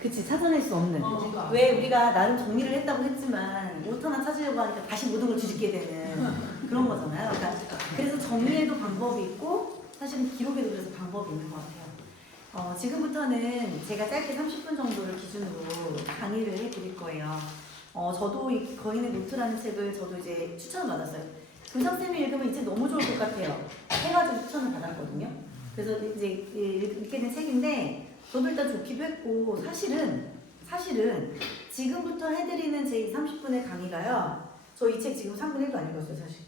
그치, 찾아낼 수 없는. 왜 우리가 나름 정리를 했다고 했지만 옷 하나 찾으려고 하니까 다시 모든 걸 뒤집게 되는 그런 거잖아요. 그러니까 그래서 정리에도 방법이 있고 사실은 기록에도 그래서 방법이 있는 것 같아요. 지금부터는 제가 짧게 30분 정도를 기준으로 강의를 해드릴 거예요. 저도 이 거인의 노트라는 책을 저도 이제 추천을 받았어요. 금상쌤이 읽으면 이 책 너무 좋을 것 같아요. 해가지고 추천을 받았거든요. 그래서 이제 읽게 된 책인데 저도 일단 좋기도 했고 사실은 지금부터 해드리는 제 30분의 강의가요. 저 이 책 지금 3분의 1도 안 읽었어요, 사실.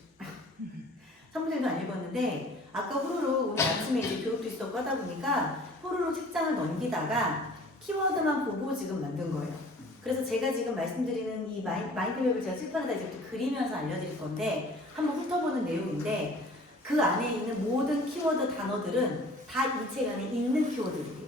3분의 1도 안 읽었는데 아까 호로록 오늘 아침에 이제 교육도 있었고 하다 보니까 호로록 책장을 넘기다가 키워드만 보고 지금 만든 거예요. 그래서 제가 지금 말씀드리는 이 마인드맵을 제가 칠판에다 이제부터 그리면서 알려드릴 건데 한번 훑어보는 내용인데 그 안에 있는 모든 키워드 단어들은 다 이 책 안에 있는 키워드들이에요.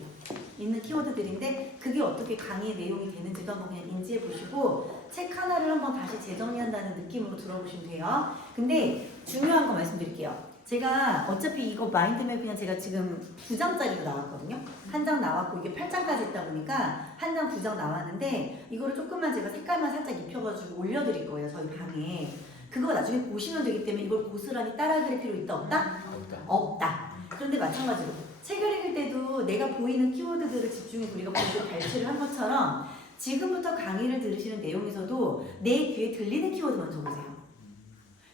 있는 키워드들인데 그게 어떻게 강의의 내용이 되는지도 한번 그냥 인지해 보시고 책 하나를 한번 다시 재정리한다는 느낌으로 들어보시면 돼요. 근데 중요한 거 말씀드릴게요. 제가 어차피 이거 마인드맵 그냥 제가 지금 9장짜리로 나왔거든요. 한 장 나왔고 이게 8장까지 했다 보니까 한 장 2장 나왔는데 이거를 조금만 제가 색깔만 살짝 입혀가지고 올려드릴 거예요. 저희 방에. 그거 나중에 보시면 되기 때문에 이걸 고스란히 따라 그릴 필요 있다 없다? 없다. 그런데 마찬가지로 책을 읽을 때도 내가 보이는 키워드들을 집중해서 우리가 보고 발췌를 한 것처럼 지금부터 강의를 들으시는 내용에서도 내 귀에 들리는 키워드만 적으세요.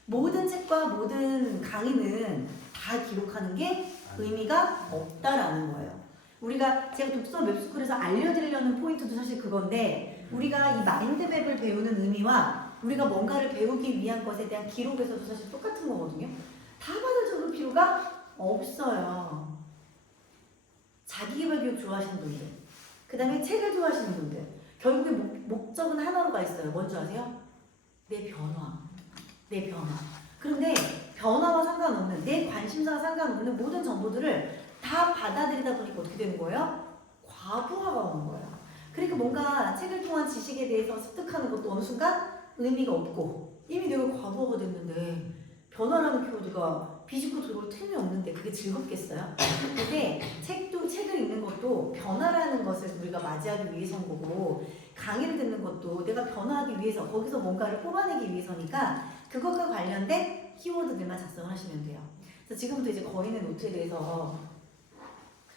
모든 책과 모든 강의는 다 기록하는 게 의미가 없다라는 거예요. 우리가 제가 독서 맵스쿨에서 알려드리려는 포인트도 사실 그건데 우리가 이 마인드맵을 배우는 의미와 우리가 뭔가를 배우기 위한 것에 대한 기록에서도 사실 똑같은 거거든요. 다 받아 적을 필요가 없어요. 자기계발 교육 좋아하시는 분들, 그 다음에 책을 좋아하시는 분들, 결국에 목적은 하나로 가 있어요. 뭔지 아세요? 내 변화. 내 변화. 그런데 변화와 상관없는, 내 관심사와 상관없는 모든 정보들을 다 받아들이다 보니까 어떻게 되는 거예요? 과부하가 오는 거예요. 그러니까 뭔가 책을 통한 지식에 대해서 습득하는 것도 어느 순간 의미가 없고 이미 내가 과부하가 됐는데 변화라는 키워드가 비집고 들어올 틈이 없는데 그게 즐겁겠어요? 근데 책을 읽는 것도 변화라는 것을 우리가 맞이하기 위해서인 거고 강의를 듣는 것도 내가 변화하기 위해서 거기서 뭔가를 뽑아내기 위해서니까 그것과 관련된 키워드들만 작성을 하시면 돼요. 그래서 지금부터 이제 거인의 노트에 대해서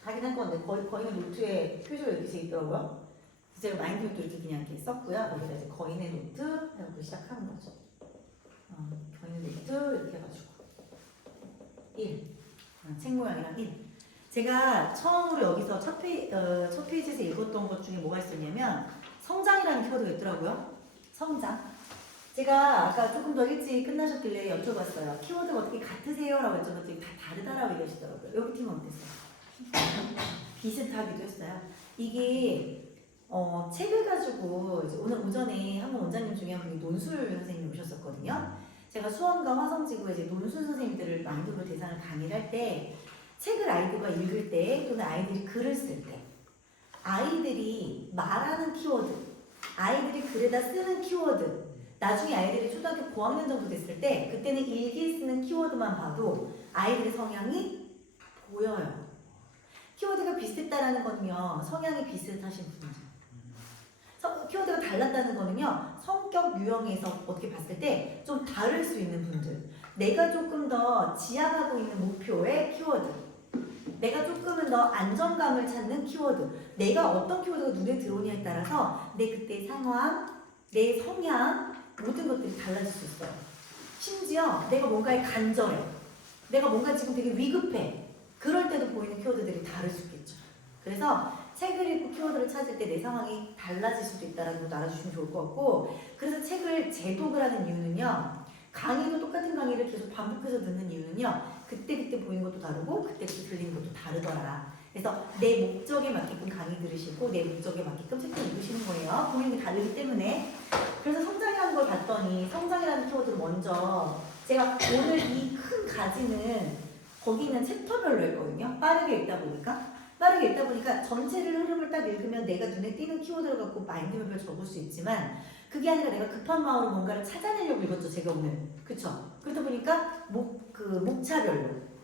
하긴 할 건데 거인의 노트에 표시가 이렇게 돼 있더라고요. 제가 마인드맵도 이렇게 그냥 이렇게 썼고요. 거기다 이제 거인의 노트 해서 시작하는 거죠. 거인의 노트 이렇게 해가지고 1. 책 모양이랑 1. 제가 처음으로 여기서 첫 페이지에서 읽었던 것 중에 뭐가 있었냐면 성장이라는 키워드가 있더라고요. 성장. 제가 아까 조금 더 일찍 끝나셨길래 여쭤봤어요. 키워드가 어떻게 같으세요? 라고 여쭤봤더니 다 다르다라고 얘기하시더라고요. 여기 팀은 어땠어요? 비슷하기도 했어요. 이게 책을 가지고 이제 오늘 오전에 한번 원장님 중에 한 분이 논술 선생님이 오셨었거든요. 제가 수원과 화성지구에 이제 논술 선생님들을 만두로 대상을 강의를 할 때 책을 아이들과 읽을 때 또는 아이들이 글을 쓸 때 아이들이 말하는 키워드, 아이들이 글에다 쓰는 키워드, 나중에 아이들이 초등학교 고학년 정도 됐을 때 그때는 일기 쓰는 키워드만 봐도 아이들의 성향이 보여요. 키워드가 비슷했다라는 거는요, 성향이 비슷하신 분이죠. 키워드가 달랐다는 거는요, 성격 유형에서 어떻게 봤을 때 좀 다를 수 있는 분들, 내가 조금 더 지향하고 있는 목표의 키워드, 내가 조금은 더 안정감을 찾는 키워드, 내가 어떤 키워드가 눈에 들어오냐에 따라서 내 그때의 상황, 내 성향, 모든 것들이 달라질 수 있어요. 심지어 내가 뭔가에 간절해, 내가 뭔가 지금 되게 위급해, 그럴 때도 보이는 키워드들이 다를 수 있겠죠. 그래서 책을 읽고 키워드를 찾을 때 내 상황이 달라질 수도 있다는 것도 알아주시면 좋을 것 같고, 그래서 책을 재독을 하는 이유는요, 강의도 똑같은 강의를 계속 반복해서 듣는 이유는요, 그때그때 보이는 것도 다르고 그때그때 들리는 것도 다르더라. 그래서 내 목적에 맞게끔 강의 들으시고 내 목적에 맞게끔 책을 읽으시는 거예요. 본인이 다르기 때문에. 그래서 성장이라는 걸 봤더니 성장이라는 키워드를 먼저 제가 오늘 이 큰 가지는 거기 있는 챕터별로 했거든요. 빠르게 읽다 보니까 전체를 흐름을 딱 읽으면 내가 눈에 띄는 키워드를 갖고 마인드맵을 적을 수 있지만 그게 아니라 내가 급한 마음으로 뭔가를 찾아내려고 읽었죠, 제가 오늘. 그쵸? 그러다 보니까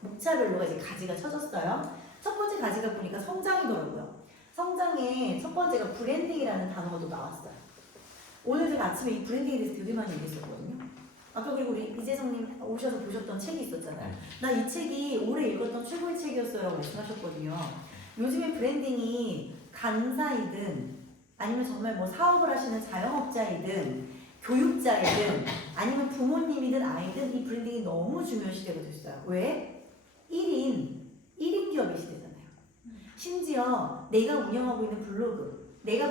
목차별로가 이제 가지가 쳐졌어요. 첫 번째 가지가 보니까 성장이더라고요. 성장의 첫 번째가 브랜딩이라는 단어가 또 나왔어요. 오늘 제가 아침에 이 브랜딩에 대해서 되게 많이 얘기했었거든요. 아까 그리고 우리 이재성님 오셔서 보셨던 책이 있었잖아요. 나 이 책이 올해 읽었던 최고의 책이었어요 말씀하셨거든요. 요즘에 브랜딩이 간사이든 아니면 정말 뭐 사업을 하시는 자영업자이든 교육자이든 아니면 부모님이든 아이든 이 브랜딩이 너무 중요한 시대가 됐어요. 왜? 1인 기업의 시대잖아요. 심지어 내가 운영하고 있는 블로그, 내가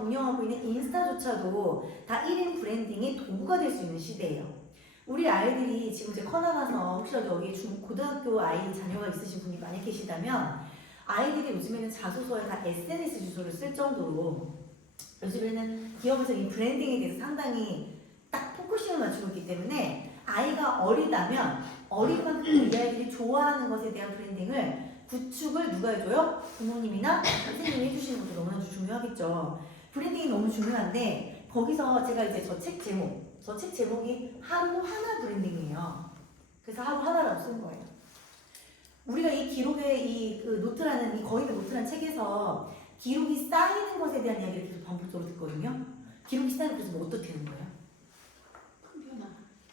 운영하고 있는 인스타조차도 다 1인 브랜딩의 도구가 될 수 있는 시대예요. 우리 아이들이 지금 이제 커나가서 혹시라도 여기 고등학교 아이 자녀가 있으신 분이 많이 계시다면 아이들이 요즘에는 자소서에 다 SNS 주소를 쓸 정도로 요즘에는 기업에서 이 브랜딩에 대해서 상당히 딱 포커싱을 맞추고 있기 때문에 아이가 어리다면 어린 만큼 이 아이들이 좋아하는 것에 대한 브랜딩을 구축을 누가 해줘요? 부모님이나 선생님이 해주시는 것도 너무나 중요하겠죠. 브랜딩이 너무 중요한데 거기서 제가 이제 저 책 제목이 하루 하나 브랜딩이에요. 그래서 하루 하나라고 쓴 거예요. 우리가 이 기록의 이 노트라는 이 거인의 노트라는 책에서 기록이 쌓이는 것에 대한 이야기를 계속 반복적으로 듣거든요. 기록이 쌓이는 것에서 뭐 어떻게 되는 거예요? 큰 변화.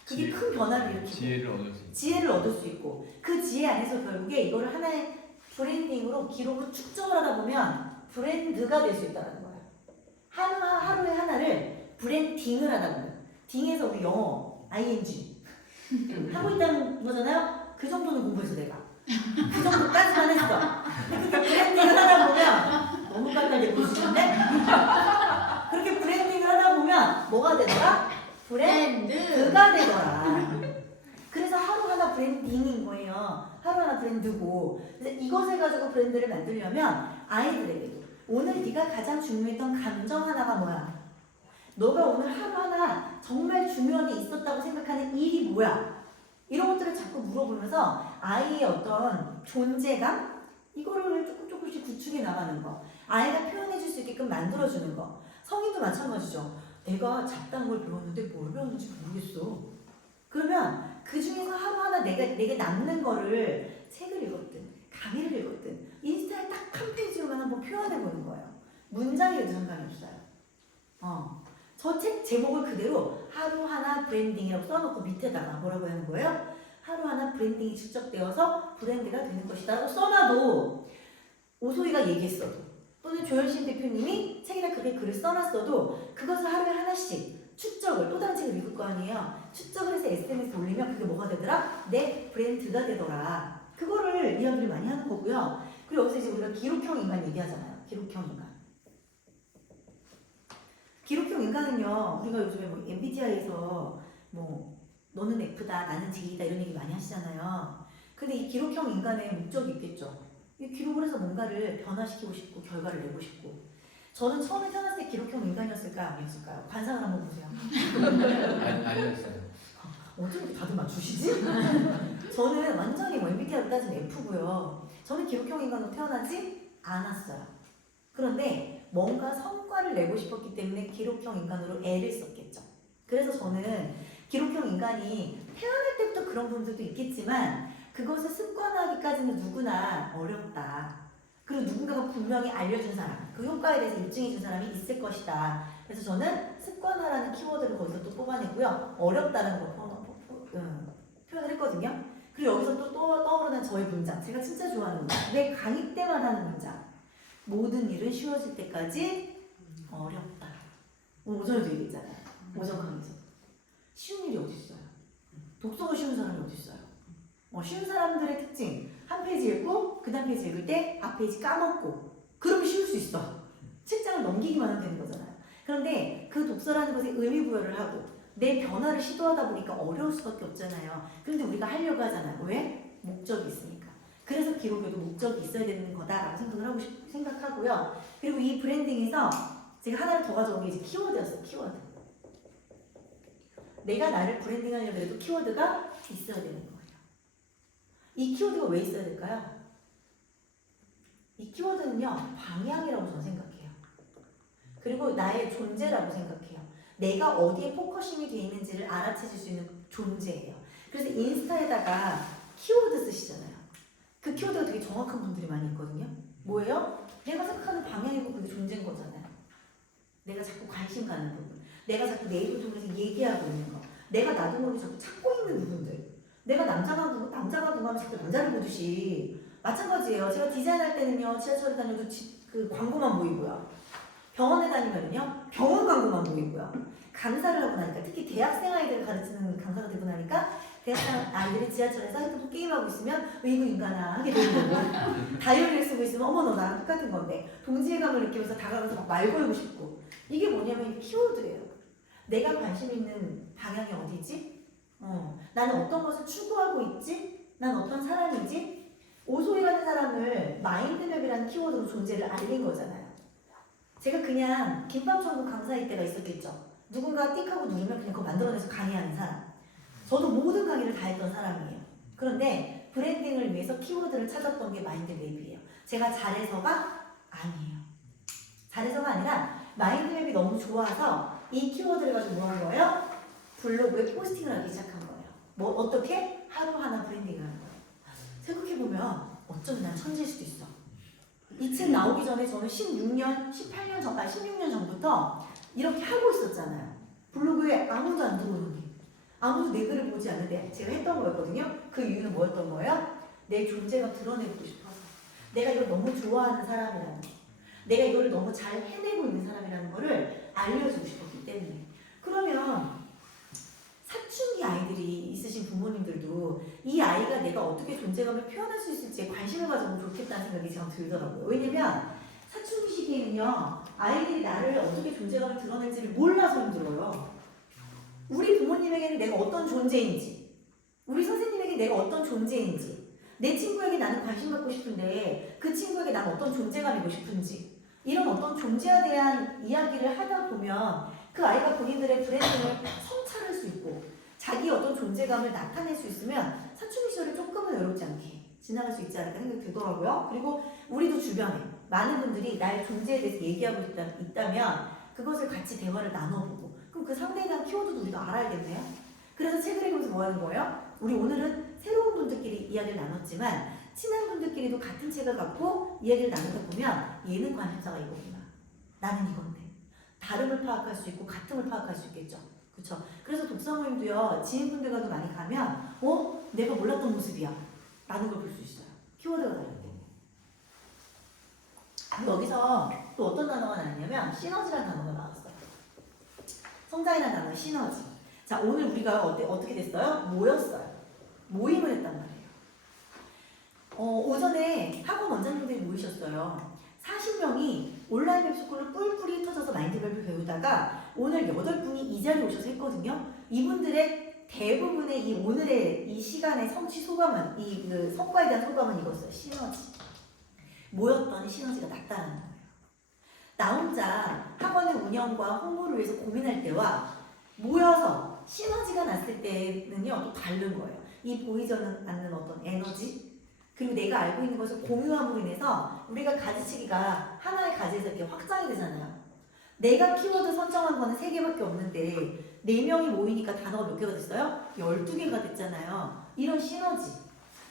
그게 큰 변화를 일으키고 지혜를 얻을 수 있고 그 지혜 안에서 결국에 이거를 하나의 브랜딩으로 기록으로 축적을 하다 보면 브랜드가 될 수 있다는 거예요. 하루에 하나를 브랜딩을 하다 보면 딩에서 우리 영어 ing 하고 있다는 거잖아요. 그 정도는 공부했어 내가. 그 정도까지만 했어. 그렇게 브랜딩을 하다 보면 너무 깔깔대 보시는데 그렇게 브랜딩을 하다 보면 뭐가 되더라? 브랜드가 되더라. 그래서 하루하나 브랜딩인 거예요. 하루하나 브랜드고. 그래서 이것을 가지고 브랜드를 만들려면 아이들에게도 오늘 네가 가장 중요했던 감정 하나가 뭐야? 너가 오늘 하루하나 정말 중요하게 있었다고 생각하는 일이 뭐야? 이런 것들을 자꾸 물어보면서 아이의 어떤 존재감? 이거를 조금씩 구축해 나가는 거. 아이가 표현해 줄 수 있게끔 만들어주는 거. 성인도 마찬가지죠. 내가 잡다한 걸 배웠는데 뭘 배웠는지 모르겠어. 그러면 그 중에서 하루하나 내게 남는 거를 책을 읽었든 강의를 읽었든 인스타에 딱 한 페이지로만 한번 표현해 보는 거예요. 문장이라도 상관이 없어요. 저 책 제목을 그대로 하루하나 브랜딩이라고 써놓고 밑에다가 뭐라고 하는 거예요? 하루하나 브랜딩이 축적되어서 브랜드가 되는 것이다 라고 써놔도 오소희가 얘기했어도 또는 조현신 대표님이 책에다 그렇게 글을 써놨어도 그것을 하루에 하나씩 축적을 또 다른 책을 읽을 거 아니에요. 축적을 해서 SNS에 올리면 그게 뭐가 되더라? 내 브랜드가 되더라. 그거를 이야기를 많이 하는 거고요. 그리고 여기서 이제 우리가 기록형 인간 얘기하잖아요. 기록형 인간. 기록형 인간은요, 우리가 요즘에 뭐 MBTI에서 뭐 너는 F다, 나는 J다 이런 얘기 많이 하시잖아요. 근데 이 기록형 인간의 목적이 있겠죠. 이 기록을 해서 뭔가를 변화시키고 싶고 결과를 내고 싶고. 저는 처음에 태어났을 때 기록형 인간이었을까요? 아니었을까요? 관상을 한번 보세요. 아니었어요. 어떻게 다들 맞추시지? 저는 완전히 뭐 MBTI로 따지면 F고요. 저는 기록형 인간으로 태어나지 않았어요. 그런데 뭔가 성과를 내고 싶었기 때문에 기록형 인간으로 애를 썼겠죠. 그래서 저는 기록형 인간이 태어날 때부터 그런 분들도 있겠지만 그것을 습관화하기까지는 누구나 어렵다. 그리고 누군가가 분명히 알려준 사람, 그 효과에 대해서 입증해준 사람이 있을 것이다. 그래서 저는 습관화라는 키워드를 거기서 또 뽑아내고요. 어렵다는 거 표현을 했거든요. 그리고 여기서 또 떠오르는 저의 문장, 제가 진짜 좋아하는 문장, 왜 강의 때마다 하는 문장. 모든 일은 쉬워질 때까지 어렵다. 오전에도 얘기했잖아요. 오전 강의에서. 쉬운 일이 어디 있어요? 독서가 쉬운 사람이 어디 있어요? 쉬운 사람들의 특징. 한 페이지 읽고 그 다음 페이지 읽을 때 앞 페이지 까먹고 그러면 쉬울 수 있어. 책장을 넘기기만 하면 되는 거잖아요. 그런데 그 독서라는 것에 의미 부여를 하고 내 변화를 시도하다 보니까 어려울 수밖에 없잖아요. 그런데 우리가 하려고 하잖아요. 왜? 목적이 있으니까. 그래서 기록에도 목적이 있어야 되는 거다라고 생각하고요. 그리고 이 브랜딩에서 제가 하나를 더 가져온 게 이제 키워드였어요. 키워드. 내가 나를 브랜딩하려고 해도 키워드가 있어야 되는 거예요. 이 키워드가 왜 있어야 될까요? 이 키워드는요, 방향이라고 저는 생각해요. 그리고 나의 존재라고 생각해요. 내가 어디에 포커싱이 되어 있는지를 알아채줄 수 있는 존재예요. 그래서 인스타에다가 키워드 쓰시잖아요. 그 키워드가 되게 정확한 분들이 많이 있거든요. 뭐예요? 내가 생각하는 방향이고 그게 존재인 거잖아요. 내가 자꾸 관심 가는 부분, 내가 자꾸 내 입을 통해서 얘기하고 있는 거, 내가 나도 모르게 자꾸 찾고 있는 부분들, 내가 남자가 궁금하면 자꾸 남자를 보듯이 마찬가지예요. 제가 디자인할 때는요, 지하철에 다녀도 그 광고만 보이고요. 병원에 다니면요, 병원 광고만 보이고요. 강사를 하고 나니까, 특히 대학생 아이들을 가르치는 강사가 되고 나니까 대학생 아이들이 지하철에서 핸드폰 게임하고 있으면 의구 인간아 하게 되는 거고, 다이어리를 쓰고 있으면 어머 너 나랑 똑같은 건데, 동지애감을 느끼면서 다가가서 막 말 걸고 싶고. 이게 뭐냐면 키워드예요. 내가 관심 있는 방향이 어디지? 나는 어떤 것을 추구하고 있지? 난 어떤 사람이지? 오소희라는 사람을 마인드맵이라는 키워드로 존재를 알린 거잖아요. 제가 그냥 김밥천국 강사일 때가 있었겠죠. 누군가 띡 하고 누르면 그냥 그거 만들어내서 강의하는 사람. 저도 모든 강의를 다 했던 사람이에요. 그런데 브랜딩을 위해서 키워드를 찾았던 게 마인드맵이에요. 제가 잘해서가 아니에요. 잘해서가 아니라 마인드맵이 너무 좋아서 이 키워드를 가지고 뭐 한 거예요? 블로그에 포스팅을 하기 시작한 거예요. 뭐 어떻게? 하루하나 브랜딩을 하는 거예요. 생각해보면 어쩌면 난 천재일 수도 있어. 이 책 나오기 전에 저는 18년 전부터 이렇게 하고 있었잖아요. 블로그에 아무도 안 들어오는 게. 아무도 내 글을 보지 않는데 제가 했던 거였거든요. 그 이유는 뭐였던 거예요? 내 존재가 드러내고 싶어서. 내가 이걸 너무 좋아하는 사람이라는 거. 내가 이걸 너무 잘 해내고 있는 사람이라는 거를 알려주고 싶었기 때문에. 그러면 사춘기 아이들이 있으신 부모님들도 이 아이가 내가 어떻게 존재감을 표현할 수 있을지에 관심을 가지면 좋겠다는 생각이 참 들더라고요. 왜냐면 사춘기 시기에는요, 아이들이 나를 어떻게 존재감을 드러낼지를 몰라서 힘들어요. 우리 부모님에게는 내가 어떤 존재인지, 우리 선생님에게 내가 어떤 존재인지, 내 친구에게 나는 관심 갖고 싶은데 그 친구에게 나는 어떤 존재감이고 싶은지, 이런 어떤 존재에 대한 이야기를 하다 보면 그 아이가 본인들의 브랜딩을 성찰할 수 있고 자기 어떤 존재감을 나타낼 수 있으면 사춘기 시절에 조금은 외롭지 않게 지나갈 수 있지 않을까 생각이 들더라고요. 그리고 우리도 주변에 많은 분들이 나의 존재에 대해서 얘기하고 있다면 그것을 같이 대화를 나눠보고, 그럼 그 상대에 대한 키워드도 우리가 알아야겠네요. 그래서 책을 읽으면서 뭐 하는 거예요? 우리 오늘은 새로운 분들끼리 이야기를 나눴지만 친한 분들끼리도 같은 책을 갖고 이야기를 나누다 보면 얘는 관심사가 이거구나, 나는 이건데, 다름을 파악할 수 있고 같음을 파악할 수 있겠죠. 그렇죠? 그래서 독서 모임도요, 지인분들과도 많이 가면 내가 몰랐던 모습이야 라는 걸 볼 수 있어요. 키워드가 다르기 때문에. 여기서 또 어떤 단어가 나왔냐면 시너지라는 단어가 나왔어요. 성장이라는 단어의 시너지. 자, 오늘 우리가 어떻게 됐어요? 모였어요. 모임을 했단 말이에요. 오전에 학원 원장님들이 모이셨어요. 40명이 온라인 웹스쿨로 뿔뿔이 흩어져서 마인드맵을 배우다가 오늘 8분이 이 자리에 오셔서 했거든요. 이분들의 대부분의 이 오늘의 이 시간의 성취 소감은, 그 성과에 대한 소감은 이거였어요. 시너지. 모였더니 시너지가 났다는 거예요. 나 혼자 학원의 운영과 홍보를 위해서 고민할 때와 모여서 시너지가 났을 때는요, 또 다른 거예요. 이 보이지 않는 어떤 에너지, 그리고 내가 알고 있는 것을 공유함으로 인해서 우리가 가지치기가 하나의 가지에서 이렇게 확장이 되잖아요. 내가 키워드 선정한 거는 3개밖에 없는데 4명이 모이니까 단어가 몇 개가 됐어요? 12개가 됐잖아요. 이런 시너지.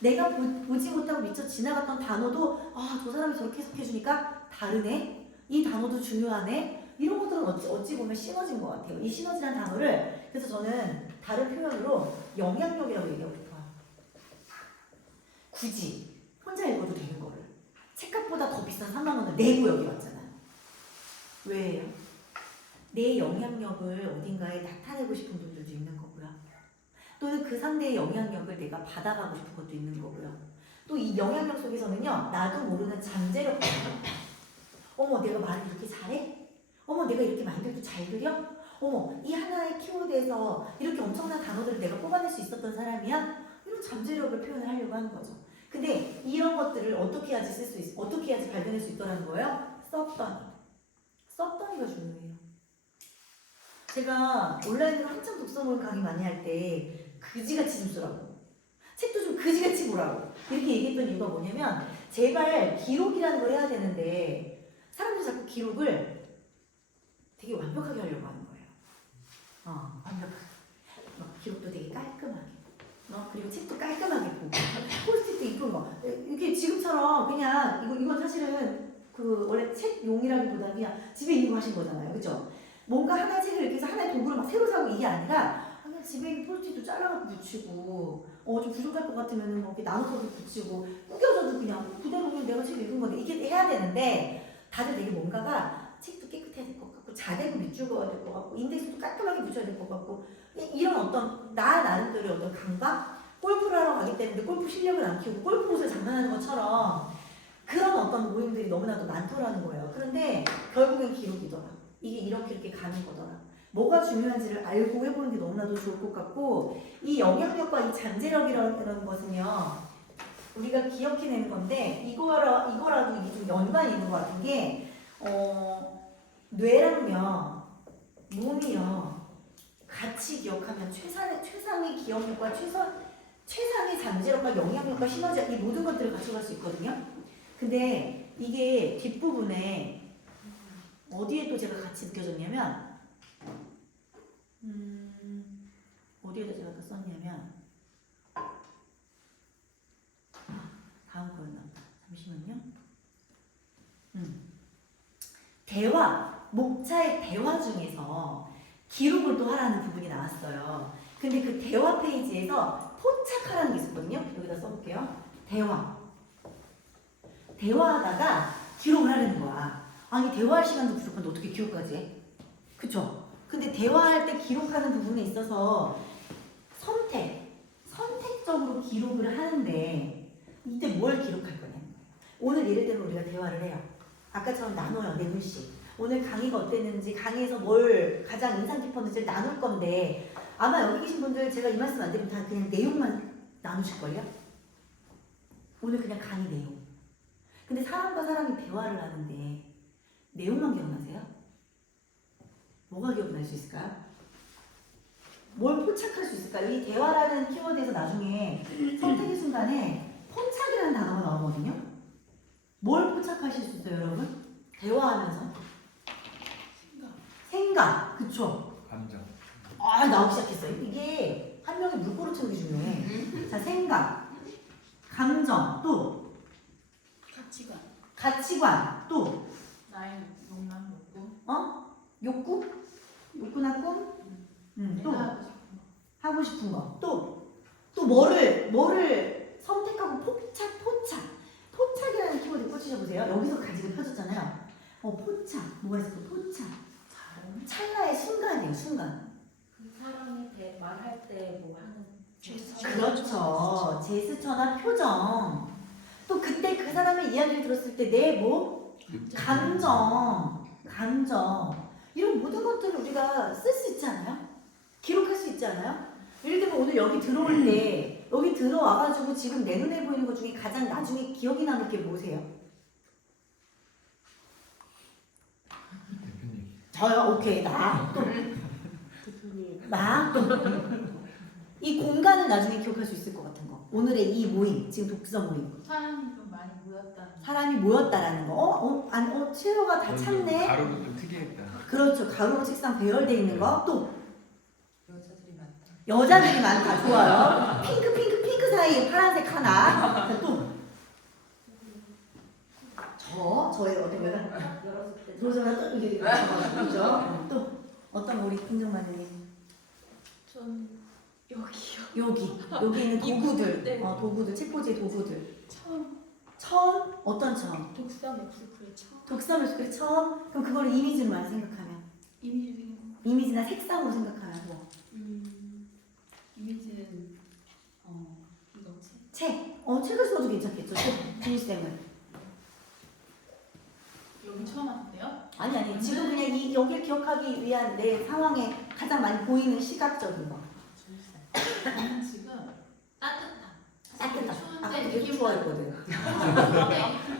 내가 보지 못하고 미처 지나갔던 단어도 저 사람이 저렇게 해석해주니까 다르네? 이 단어도 중요하네? 이런 것들은 어찌 보면 시너지인 것 같아요. 이 시너지라는 단어를 그래서 저는 다른 표현으로 영향력이라고 얘기하고 싶어요. 굳이 혼자 읽어도 되는 거를 책값보다 더 비싼 3만 원을 내고 여기 왔잖아요. 왜요? 내 영향력을 어딘가에 나타내고 싶은 분들도 있는 거고요. 또는 그 상대의 영향력을 내가 받아가고 싶은 것도 있는 거고요. 또 이 영향력 속에서는요, 나도 모르는 잠재력도 있어요. 어머, 내가 말을 이렇게 잘해? 어머, 내가 이렇게 마인드도 잘 그려? 어머, 이 하나의 키워드에서 이렇게 엄청난 단어들을 내가 뽑아낼 수 있었던 사람이야? 이런 잠재력을 표현을 하려고 하는 거죠. 근데 이런 것들을 어떻게 해야지 어떻게 해야지 발견할 수 있더라는 거예요? 썩더니가 중요해요. 제가 온라인으로 한참 독서 모임 강의 많이 할 때 그지같이 좀 쓰라고, 책도 좀 그지같이 보라고 이렇게 얘기했던 이유가 뭐냐면, 제발 기록이라는 걸 해야 되는데 사람들이 자꾸 기록을 되게 완벽하게 하려고 하는 거예요. 완벽하게. 기록도 되게 깔끔하게. 그리고 책도 깔끔하게 보고, 포스트잇도 이쁜 거. 이게 지금처럼 그냥 이건 사실은 그 원래 책용이라기보다는 그냥 집에 있는 거 하신 거잖아요. 그죠? 뭔가 하나의 책을 이렇게 해서 하나의 도구를 막 새로 사고 이게 아니라 그냥 집에 있는 포스트잇도 잘라갖고 붙이고 좀 부족할 것 같으면 뭐 이렇게 나눠서도 붙이고 구겨져도 그냥 그대로 그냥 내가 책 읽은 건데 이게 해야 되는데 다들 되게 뭔가가 책도 깨끗해야 될 것 같고 자대도 밑줄거야 될 것 같고 인덱스도 깔끔하게 붙여야 될 것 같고 이런 어떤 나 나름대로의 어떤 감각 골프를 하러 가기 때문에 골프 실력을 안 키우고 골프 옷을 장만하는 것처럼 그런 어떤 모임들이 너무나도 많더라는 거예요. 그런데 결국엔 기록이더라. 이게 이렇게 가는 거더라. 뭐가 중요한지를 알고 해보는 게 너무나도 좋을 것 같고 이 영향력과 이 잠재력이라는 것은요 우리가 기억해내는 건데 이거라도 이게 좀 연관이 있는 것 같은 게 뇌랑요 몸이요 같이 기억하면 최상의 기억력과 최상의 잠재력과 영향력과 시너지 이 모든 것들을 가져갈 수 있거든요. 근데 이게 뒷부분에 어디에 또 제가 같이 느껴졌냐면 어디에다 제가 또 썼냐면 다음 거였나 보다. 잠시만요. 대화, 목차의 대화 중에서 기록을 또 하라는 부분이 나왔어요. 근데 그 대화 페이지에서 포착하라는 게 있었거든요. 여기다 써볼게요. 대화하다가 기록을 하려는 거야. 아니 대화할 시간도 부족한데 어떻게 기록까지 해? 그쵸? 근데 대화할 때 기록하는 부분에 있어서 선택적으로 기록을 하는데 이때 뭘 기록할 거냐는 거예요. 오늘 예를 들면 우리가 대화를 해요. 아까처럼 나눠요. 4분씩. 오늘 강의가 어땠는지 강의에서 뭘 가장 인상 깊었는지를 나눌 건데 아마 여기 계신 분들 제가 이 말씀 안 드리면 다 그냥 내용만 나누실걸요? 오늘 그냥 강의 내용. 근데 사람과 사람이 대화를 하는데 내용만 기억나세요? 뭐가 기억날 수 있을까요? 뭘 포착할 수 있을까요? 이 대화라는 키워드에서 나중에 선택의 순간에 포착이라는 단어가 나오거든요. 뭘 포착하실 수 있어요, 여러분? 대화하면서 생각, 그쵸? 감정. 나오기 시작했어요. 이게 한 명이 물꼬를 트는 게 중요해. 자, 생각, 감정, 또 가치관, 또 나의 욕망 욕구? 욕구나 꿈? 또 내가 하고 싶은 거. 하고 싶은 거. 또 뭐를 선택하고 포착이라는 키워드 꽂으셔보세요. 여기서 가지고 펴졌잖아요. 포착. 뭐가 있을까? 포착. 찰나의 순간이에요. 순간. 그 사람이 말할 때 뭐 하는 제스처. 그렇죠. 제스처나 표정. 또 그때 그 사람의 이야기를 들었을 때 내 감정. 이런 모든 것들을 우리가 쓸 수 있지 않아요? 기록할 수 있지 않아요? 예를 들면 오늘 여기 들어올 때 여기 들어와가지고 지금 내 눈에 보이는 것 중에 가장 나중에 기억이 남을 게 뭐세요? 대표님. 저요? 오케이. 이 공간을 나중에 기억할 수 있을 것 같은 거. 오늘의 이 모임, 지금 독서 모임. 사람이 좀 많이 모였다. 사람이 모였다라는 거. 채로가 다 찼네. 가로도 좀 특이했다. 그렇죠. 가로 책상 배열돼 있는 거. 또 여자들이 많다. 여자들이 많다. 좋아요. 핑크 사이에 파란색 하나. 또 저의 어떤 거가 열었을 때. 그러잖아. 또 이게 그렇죠. 또 어떤 우리 김정만님 전 여기요. 여기 있는 도구들. 네. 도구들 책꽂이의 도구들. 처음 어떤 처음? 독서 맥주프의 처음. 독서 매스크의 처음? 그럼 그걸 이미지로만 생각하면 이미지 중에 이미지나 색상으로 생각하면 뭐? 이미지는 이거 책. 책을 써도 괜찮겠죠. 주희쌤은. 여기 처음 왔는데요. 아니 지금 그냥 여기를 기억하기 위한 내 상황에 가장 많이 보이는 시각적인 거. 저는 지금 따뜻한. 아까 추운데 되게 좋아했거든.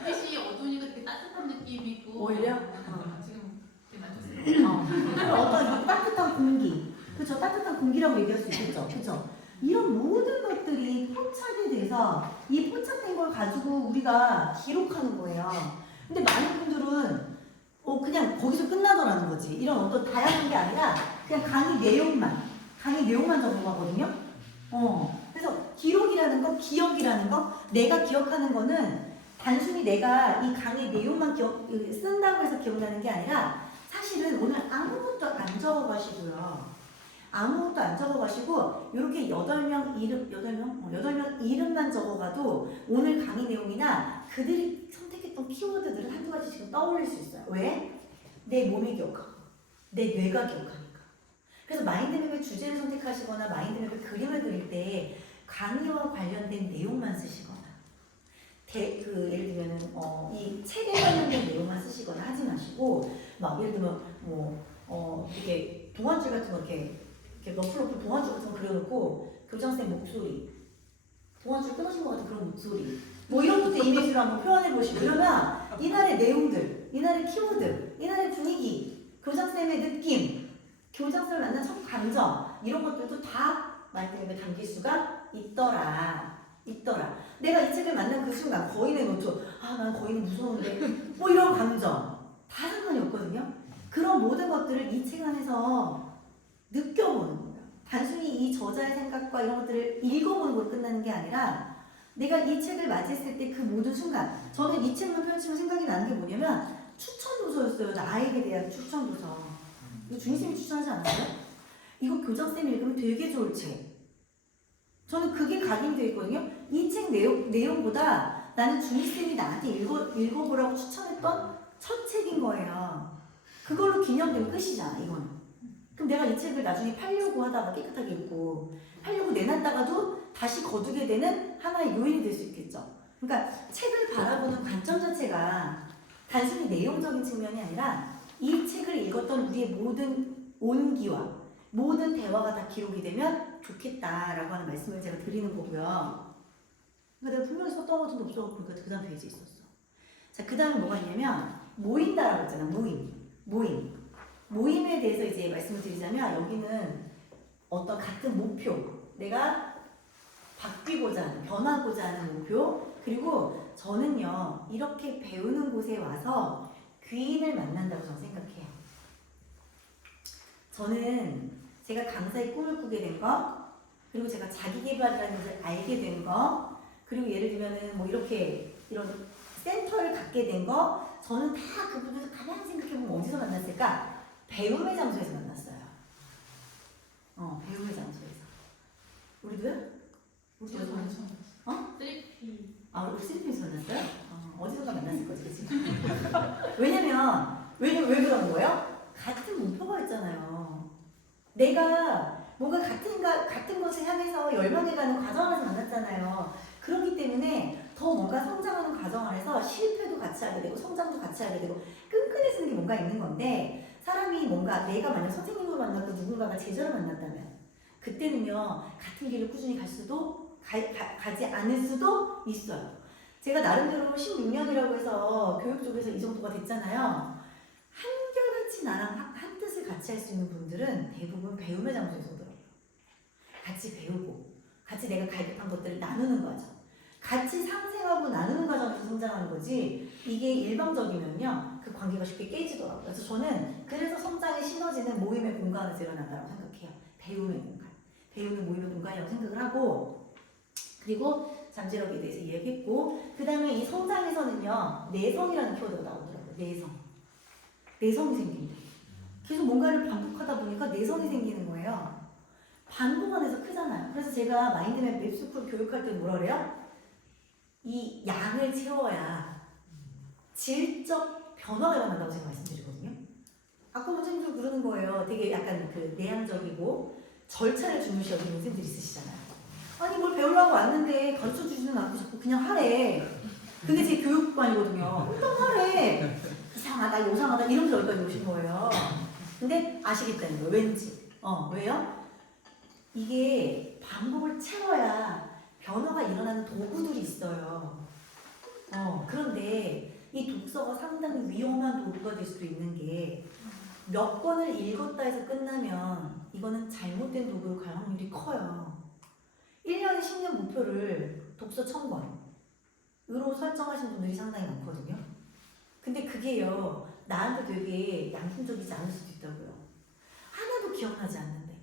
햇빛이 어두우니까 되게 따뜻한 느낌이 있고. 오히려? 지금 되게 만족스러워요. 어떤 따뜻한 공기. 그쵸? 따뜻한 공기라고 얘기할 수 있겠죠. 그쵸? 이런 모든 것들이 포착이 돼서 이 포착된 걸 가지고 우리가 기록하는 거예요. 근데 많은 분들은 그냥 거기서 끝나더라는 거지. 이런 어떤 다양한 게 아니라 그냥 강의 내용만 적어가거든요. 그래서 기록이라는 거, 기억이라는 거, 내가 기억하는 거는 단순히 내가 이 강의 내용만 쓴다고 해서 기억나는 게 아니라 사실은 오늘 아무것도 안 적어가시고요. 아무것도 안 적어가시고 이렇게 8명 이름만 적어가도 오늘 강의 내용이나 그들이 선택했던 키워드들을 한두 가지 지금 떠올릴 수 있어요. 왜? 내 몸이 기억하고 내 뇌가 기억하니까. 그래서 마인드맵의 주제를 선택하시거나 마인드맵의 그림을 그릴 때 강의와 관련된 내용만 쓰시거나 예를 들면은 이 책에 관련된 내용만 쓰시거나 하지 마시고 막 예를 들면 이렇게 동화줄 같은 거 이렇게 러플러플 동화줄 같은 거 그려놓고 교장선생님 목소리 동화줄 끊어진 것 같은 그런 목소리 뭐 이런 것도 이미지로 한번 표현해 보시고 그러면 이날의 내용들, 이날의 키워드, 이날의 분위기, 교장선생님의 느낌, 교장선생님을 만난 첫 감정 이런 것들도 다 마인드맵에 담길 수가 있더라. 내가 이 책을 만난 그 순간 거인의 노트 난 거인이 무서운데 뭐 이런 감정 다 상관이 없거든요. 그런 모든 것들을 이 책 안에서 느껴보는 거예요. 단순히 이 저자의 생각과 이런 것들을 읽어보는 걸로 끝나는 게 아니라 내가 이 책을 맞이했을 때 그 모든 순간 저는 이 책만 펼치면 생각이 나는 게 뭐냐면 추천도서였어요. 나에게 대한 추천도서. 이거 주인님이 추천하지 않았어요? 이거 교장쌤이 읽으면 되게 좋을 책. 저는 그게 각인되어 있거든요. 이 책 내용보다 나는 주인쌤이 나한테 읽어보라고 추천했던 첫 책인 거예요. 그걸로 기념되면 끝이잖아, 이거는. 그럼 내가 이 책을 나중에 팔려고 하다가 깨끗하게 읽고, 팔려고 내놨다가도 다시 거두게 되는 하나의 요인이 될 수 있겠죠. 그러니까 책을 바라보는 관점 자체가 단순히 내용적인 측면이 아니라 이 책을 읽었던 우리의 모든 온기와 모든 대화가 다 기록이 되면 좋겠다라고 하는 말씀을 제가 드리는 거고요. 그러니까 내가 분명히 썼던 것 같은데 없어갖고 그 다음 페이지에 있었어. 자, 그 다음에 뭐가 있냐면 모인다라고 했잖아. 모임에 대해서 이제 말씀을 드리자면 여기는 어떤 같은 목표, 내가 바뀌고자 하는, 변하고자 하는 목표, 그리고 저는요 이렇게 배우는 곳에 와서 귀인을 만난다고 저는 생각해요. 저는 제가 강사의 꿈을 꾸게 된 거, 그리고 제가 자기개발이라는 것을 알게 된 거, 그리고 예를 들면은 뭐 이렇게 이런 센터를 갖게 된 거, 저는 다 그 부분에서 가만히 생각해보면 어디서 만났을까? 배움의 장소에서 만났어요. 배움의 장소에서. 우리도요? 우리도 저도 만났어. 처음 쓰리피. 우리 쓰리피에서 만났어요? 어디선가 만났을 거지, 그치? 왜냐면 왜 그런 거예요? 같은 목표가 있잖아요. 내가 뭔가 같은 것을 향해서 열망해가는 과정 안에서 만났잖아요. 그렇기 때문에 더 뭔가 성장하는 과정 안에서 실패도 같이 하게 되고 성장도 같이 하게 되고 끈끈해지는 게 뭔가 있는 건데 사람이 뭔가 내가 만약 선생님을 만났고 누군가가 제자를 만났다면 그때는요 같은 길을 꾸준히 갈 수도 가지 않을 수도 있어요. 제가 나름대로 16년이라고 해서 교육 쪽에서 이 정도가 됐잖아요. 한결같이 나랑 한 뜻을 같이 할 수 있는 분들은 대부분 배움의 장소에서 오더라고요. 같이 배우고 같이 내가 갈급한 것들을 나누는 거죠. 같이 상생하고 나누는 과정에서 성장하는 거지 이게 일방적이면요 그 관계가 쉽게 깨지더라고요. 그래서 저는 그래서 성장의 시너지는 모임의 공간에서 일어난다고 생각해요. 배움의 공간, 배우는 모임의 공간이라고 생각을 하고 그리고 잠재력에 대해서 이야기했고 그 다음에 이 성장에서는요 내성이라는 키워드가 나오더라고요. 내성이 생긴다. 계속 뭔가를 반복하다 보니까 내성이 생기는 거예요. 반복 안에서 크잖아요. 그래서 제가 마인드맵 맵스쿨 교육할 때 뭐라 그래요? 이 양을 채워야 질적 변화가 일어난다고 제가 말씀드리거든요. 아까 선생님도 그러는 거예요. 되게 약간 그 내향적이고 절차를 중요시하는 선생님들이 있으시잖아요. 아니 뭘 배우려고 왔는데 가르쳐주지는 않고 자꾸 그냥 하래. 그게 제 교육관이거든요. 일단 하래. 이상하다, 요상하다 이러면서 여기까지 오신 거예요. 근데 아시겠다는 거예요. 왠지. 왜요? 이게 반복을 채워야 변화가 일어나는 도구들이 있어요. 그런데 이 독서가 상당히 위험한 도구가 될 수도 있는 게 몇 권을 읽었다 해서 끝나면 이거는 잘못된 도구로 갈 확률이 커요. 1년에 10년 목표를 독서 1000권으로 설정하신 분들이 상당히 많거든요. 근데 그게요, 나한테 되게 양심적이지 않을 수도 있다고요. 하나도 기억나지 않는데,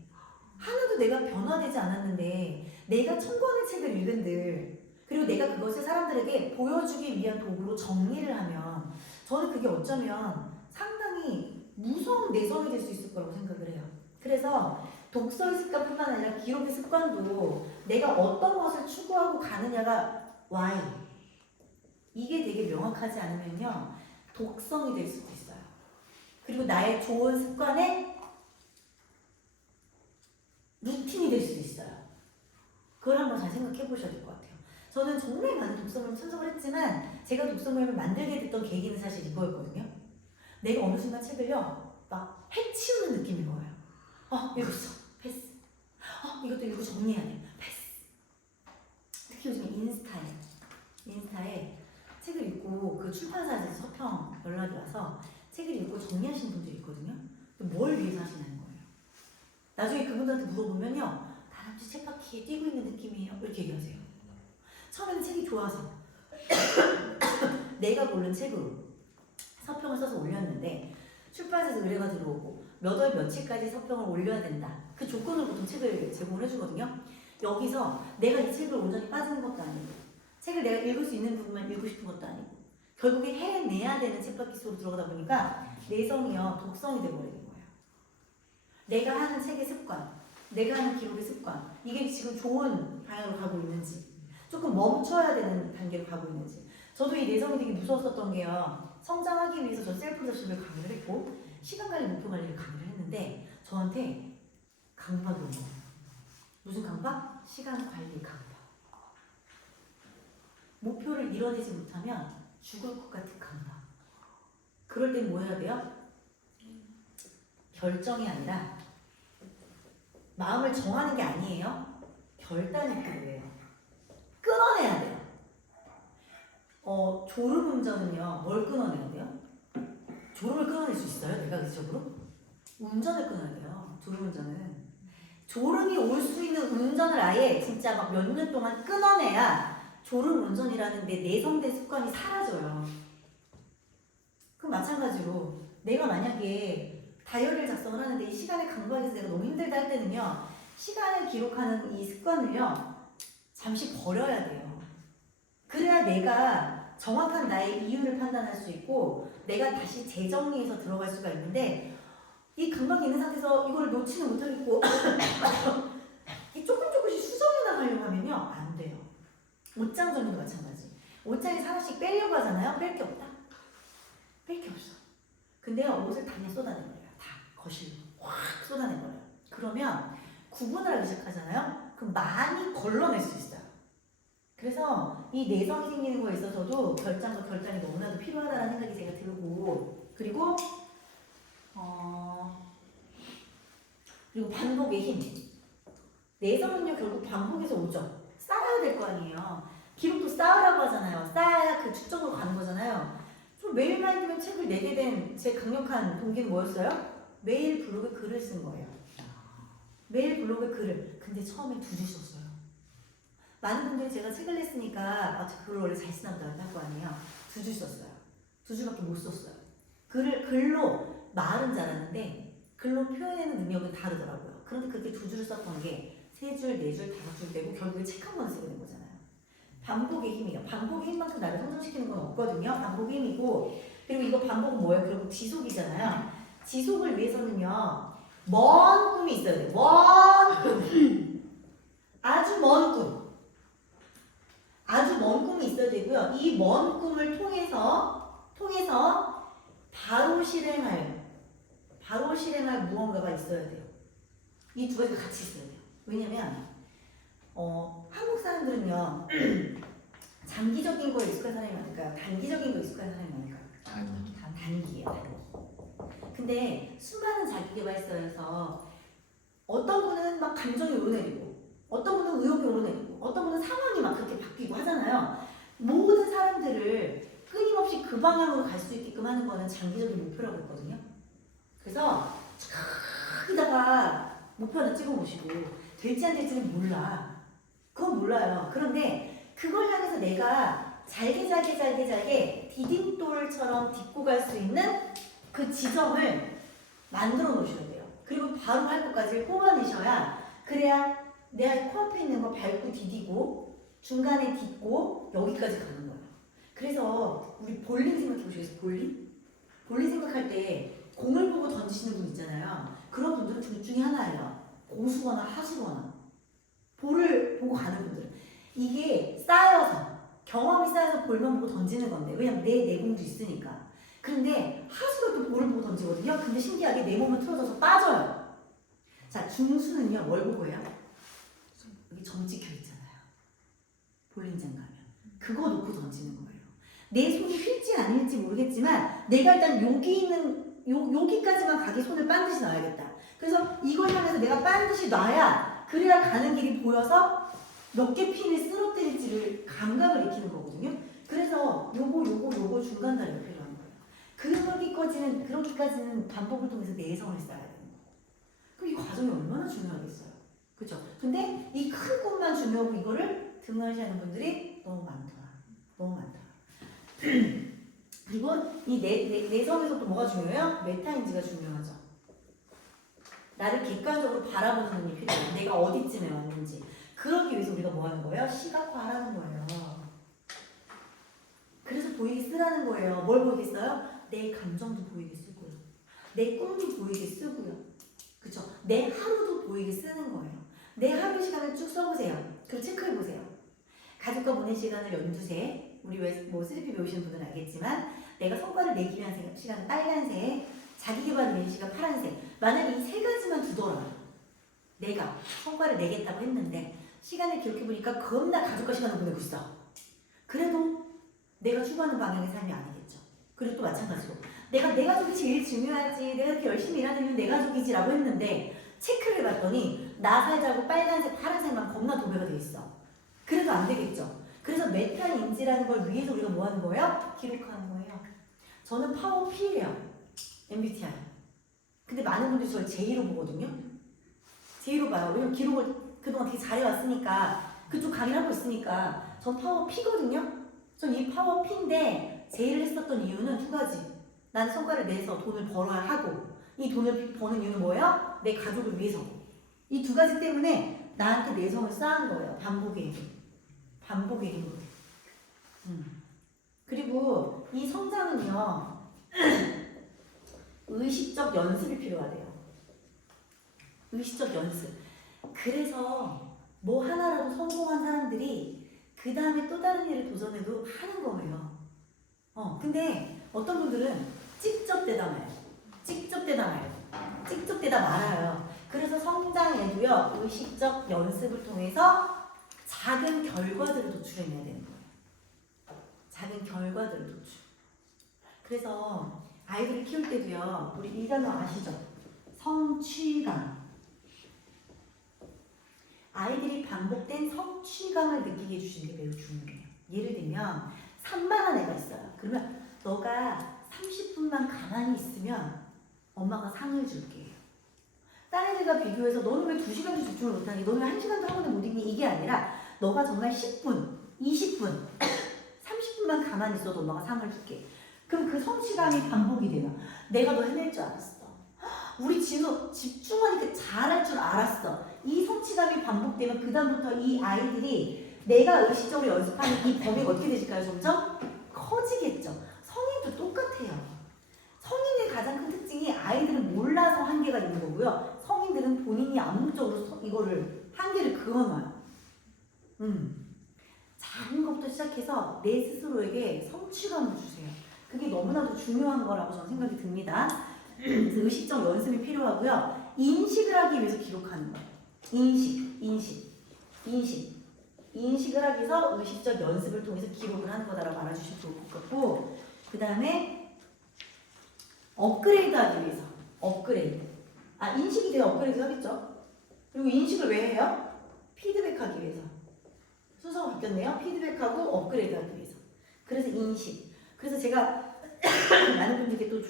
하나도 내가 변화되지 않았는데, 내가 1000권의 책을 읽은들, 그리고 내가 그것을 사람들에게 보여주기 위한 도구로 정리를 하면 저는 그게 어쩌면 상당히 무서운 내성이 될 수 있을 거라고 생각을 해요. 그래서 독서의 습관뿐만 아니라 기록의 습관도 내가 어떤 것을 추구하고 가느냐가 why 이게 되게 명확하지 않으면요 독성이 될 수도 있어요. 그리고 나의 좋은 습관의 루틴이 될 수도 있어요. 그걸 한번 잘 생각해 보셔야 될 것 같아요. 저는 정말 많은 독서 모임 참석을 했지만 제가 독서 모임을 만들게 됐던 계기는 사실 이거였거든요. 내가 어느 순간 책을요 막 해치우는 느낌인 거예요. 읽었어. 패스. 이것도 읽고 정리해야 돼. 패스. 특히 요즘에 인스타에 책을 읽고 그 출판사에서 서평 연락이 와서 책을 읽고 정리하시는 분들이 있거든요. 뭘 위해서 하시냐는 거예요. 나중에 그분들한테 물어보면요. 다람쥐 쳇바퀴에 뛰고 있는 느낌이에요. 이렇게 얘기하세요. 처음에는 책이 좋아서 내가 고른 책으로 서평을 써서 올렸는데 출판사에서 의뢰가 들어오고 몇 월 며칠까지 서평을 올려야 된다. 그 조건으로 보통 책을 제공을 해주거든요. 여기서 내가 이 책을 온전히 빠지는 것도 아니고 책을 내가 읽을 수 있는 부분만 읽고 싶은 것도 아니고 결국에 해내야 되는 쳇바퀴 속으로 들어가다 보니까 내성이요 독성이 돼버리는 거예요. 내가 하는 책의 습관, 내가 하는 기록의 습관 이게 지금 좋은 방향으로 가고 있는지 조금 멈춰야 되는 단계로 가고 있는지 저도 이 내성이 되게 무서웠었던 게요. 성장하기 위해서 저 셀프 리더십을 강의를 했고 시간관리, 목표관리를 강의를 했는데 저한테 강박이 오는 거예요. 무슨 강박? 시간관리 강박. 목표를 이뤄내지 못하면 죽을 것 같은 강박. 그럴 땐 뭐 해야 돼요? 결정이 아니라 마음을 정하는 게 아니에요. 결단이 필요해요. 끊어내야 돼요. 졸음운전은요, 뭘 끊어내야 돼요? 졸음을 끊어낼 수 있어요? 내가 의식적으로? 운전을 끊어야 돼요. 졸음운전은. 졸음이 올 수 있는 운전을 아예 진짜 막 몇 년 동안 끊어내야 졸음운전이라는 내 내성된 습관이 사라져요. 그럼 마찬가지로 내가 만약에 다이어리를 작성을 하는데 이 시간의 강박에서 내가 너무 힘들다 할 때는요. 시간을 기록하는 이 습관을요. 잠시 버려야 돼요. 그래야 내가 정확한 나의 이유를 판단할 수 있고 내가 다시 재정리해서 들어갈 수가 있는데 이 강박이 있는 상태에서 이걸 놓지는 못하겠고 조금씩 수정해 나가려고 하면요 안 돼요. 옷장 정리도 마찬가지. 옷장에서 하나씩 빼려고 하잖아요. 뺄 게 없다. 뺄 게 없어. 근데요 옷을 다 그냥 쏟아내버려요. 다 거실로 확 쏟아내버려요. 그러면 구분을 하기 시작하잖아요. 그럼 많이 걸러낼 수 있어요. 그래서 이 내성이 생기는 거에 있어서도 결정과 결단이 너무나도 필요하다는 생각이 제가 들고 그리고 반복의 힘. 내성은요 결국 반복에서 오죠. 쌓아야 될 거 아니에요. 기록도 쌓으라고 하잖아요. 쌓아야 그 축적으로 가는 거잖아요. 좀 매일 마인드면 책을 내게 된 제 강력한 동기는 뭐였어요? 매일 블로그에 글을 쓴 거예요. 매일 블로그에 글을. 근데 처음에 2줄 썼어요. 많은 분들이 제가 책을 냈으니까 저 글을 원래 잘 쓰나 보다 할 거 아니에요. 2줄 썼어요. 2줄밖에 못 썼어요. 글로 말은 잘하는데 글로 표현하는 능력은 다르더라고요. 그런데 그렇게 2줄을 썼던 게 3줄, 4줄, 5줄 되고 결국에 책 한 권을 쓰게 된 거잖아요. 반복의 힘이에요. 반복의 힘만큼 나를 성장시키는 건 없거든요. 반복의 힘이고 그리고 이거 반복은 뭐예요? 결국 지속이잖아요. 지속을 위해서는요. 먼 꿈이 있어야 돼요. 먼 꿈. 아주 먼 꿈. 아주 먼 꿈이 있어야 되고요. 이 먼 꿈을 통해서 바로 실행할 무언가가 있어야 돼요. 이 2가지가 같이 있어야 돼요. 왜냐면 한국 사람들은요 장기적인 거에 익숙한 사람이 많을까요? 단기적인 거에 익숙한 사람이 많을까요? 단기예요. 단기. 근데 수많은 자기계발서에서 어떤 분은 막 감정이 오르내리고 어떤 분은 의욕이 오르내리고 어떤 분은 상황이 막 그렇게 바뀌고 하잖아요. 모든 사람들을 끊임없이 그 방향으로 갈 수 있게끔 하는 거는 장기적인 목표라고 했거든요. 그래서 저기다가 목표 하나 찍어보시고 될지 안 될지는 몰라. 그건 몰라요. 그런데 그걸 향해서 내가 잘게 디딤돌처럼 딛고 갈 수 있는 그 지점을 만들어 놓으셔야 돼요. 그리고 바로 할 것까지 뽑아내셔야 그래야 내 코앞에 있는 거 밟고 디디고 중간에 딛고 여기까지 가는 거예요. 그래서 우리 볼링 생각해 보시겠어요? 볼링? 볼링 생각할 때 공을 보고 던지시는 분 있잖아요. 그런 분들은 둘 중에 하나예요. 고수거나 하수거나. 볼을 보고 가는 분들은. 이게 쌓여서, 경험이 쌓여서 볼만 보고 던지는 건데, 왜냐면 내 내공도 있으니까. 그런데 하수가 또 볼을 보고 던지거든요. 근데 신기하게 내 몸을 틀어져서 빠져요. 자, 중수는요, 뭘 보고 해요? 여기 점 찍혀 있잖아요. 볼링장 가면. 그거 놓고 던지는 거예요. 내 손이 휠지 아닐지 모르겠지만, 내가 일단 여기 있는, 여기까지만 가게 손을 반드시 놔야겠다. 그래서 이걸 향해서 내가 반드시 놔야, 그래야 가는 길이 보여서 몇 개 핀을 쓰러뜨릴지를 감각을 익히는 거거든요. 그래서 요거 중간 다리가 필요한 거예요. 그러기까지는 반복을 통해서 내성을 쌓아야 되는 거고. 그럼 이 과정이 얼마나 중요하겠어요. 그죠? 근데 이 큰 것만 중요하고 이거를 등한시하는 분들이 너무 많더라. 너무 많더라. 그리고 이 내성에서 또 뭐가 중요해요? 메타인지가 중요하죠. 나를 객관적으로 바라보는 눈이 필요해요. 내가 어디쯤에 왔는지. 그러기 위해서 우리가 뭐 하는 거예요? 시각화하라는 거예요. 그래서 보이게 쓰라는 거예요. 뭘 보이게 써요? 내 감정도 보이게 쓰고요. 내 꿈도 보이게 쓰고요. 그쵸? 내 하루도 보이게 쓰는 거예요. 내 하루 시간을 쭉 써보세요. 그리고 체크해보세요. 가족과 보낸 시간을 연두색, 우리 뭐 슬리피 배우시는 분들은 알겠지만 내가 성과를 내기 위한 시간은 빨간색, 자기계발을 위한 시간 파란색. 만약에 이 세 가지만 두더라도 내가 성과를 내겠다고 했는데 시간을 기록해보니까 겁나 가족과 시간을 보내고 있어. 그래도 내가 추구하는 방향의 삶이 아니겠죠. 그리고 또 마찬가지로 내가 내 가족이 제일 중요하지, 내가 이렇게 열심히 일하는 이유는 내 가족이지 라고 했는데 체크를 해봤더니 나 살자고 빨간색, 파란색만 겁나 도배가 돼 있어. 그래도 안 되겠죠. 그래서 메타인지라는 걸 위해서 우리가 뭐 하는 거예요? 기록하는 거예요. 저는 파워 P예요. MBTI. 근데 많은 분들이 저를 J로 보거든요. J로 봐요. 왜냐면 기록을 그동안 되게 잘해왔으니까, 그쪽 강의를 하고 있으니까 전 파워 P거든요. 전 이 파워 P인데 J를 했었던 이유는 두 가지. 나는 성과를 내서 돈을 벌어야 하고, 이 돈을 버는 이유는 뭐예요? 내 가족을 위해서. 이 두 가지 때문에 나한테 내성을 쌓은 거예요. 반복의 힘. 반복의 힘으로. 그리고 이 성장은요, 의식적 연습이 필요하대요. 의식적 연습. 그래서 뭐 하나라도 성공한 사람들이 그 다음에 또 다른 일을 도전해도 하는 거예요. 근데 어떤 분들은 찍적대다 말아요. 찍적대다 말아요. 찍적대다 말아요. 그래서 성장에도요, 의식적 연습을 통해서 작은 결과들을 도출해내야 되는 거예요. 작은 결과들을 도출. 그래서 아이들을 키울 때도요, 우리 이 단어 아시죠? 성취감. 아이들이 반복된 성취감을 느끼게 해주시는 게 매우 중요해요. 예를 들면 산만한 애가 있어요. 그러면 너가 30분만 가만히 있으면 엄마가 상을 줄게. 다른 애들과 비교해서 너는 왜 2시간도 집중을 못하니? 너는 왜 1시간도 학원에 못 있니? 이게 아니라 너가 정말 10분, 20분, 30분만 가만히 있어도 엄마가 상을 줄게. 그럼 그 성취감이 반복이 돼요. 내가 너 해낼 줄 알았어. 우리 진호 집중하니까 잘할 줄 알았어. 이 성취감이 반복되면 그 다음부터 이 아이들이 내가 의식적으로 연습하는 이 범위가 어떻게 되실까요? 점점 커지겠죠. 성인도 똑같아요. 성인의 가장 큰 특징이 아이들은 몰라서 한계가 있는 거고요. 성인들은 본인이 암묵적으로 이거를 한계를 그어놔요. 작은 것부터 시작해서 내 스스로에게 성취감을 주세요. 그게 너무나도 중요한 거라고 저는 생각이 듭니다. 그래서 의식적 연습이 필요하고요. 인식을 하기 위해서 기록하는 거예요. 인식을 하기 위해서 의식적 연습을 통해서 기록을 하는 거다라고 알아주시면 좋을 것 같고, 그 다음에 업그레이드 하기 위해서 인식이 돼야 업그레이드 하겠죠. 그리고 인식을 왜 해요? 피드백하기 위해서. 순서가 바뀌었네요. 피드백하고 업그레이드 하기 위해서. 그래서 인식. 그래서 제가 많은 분들께 또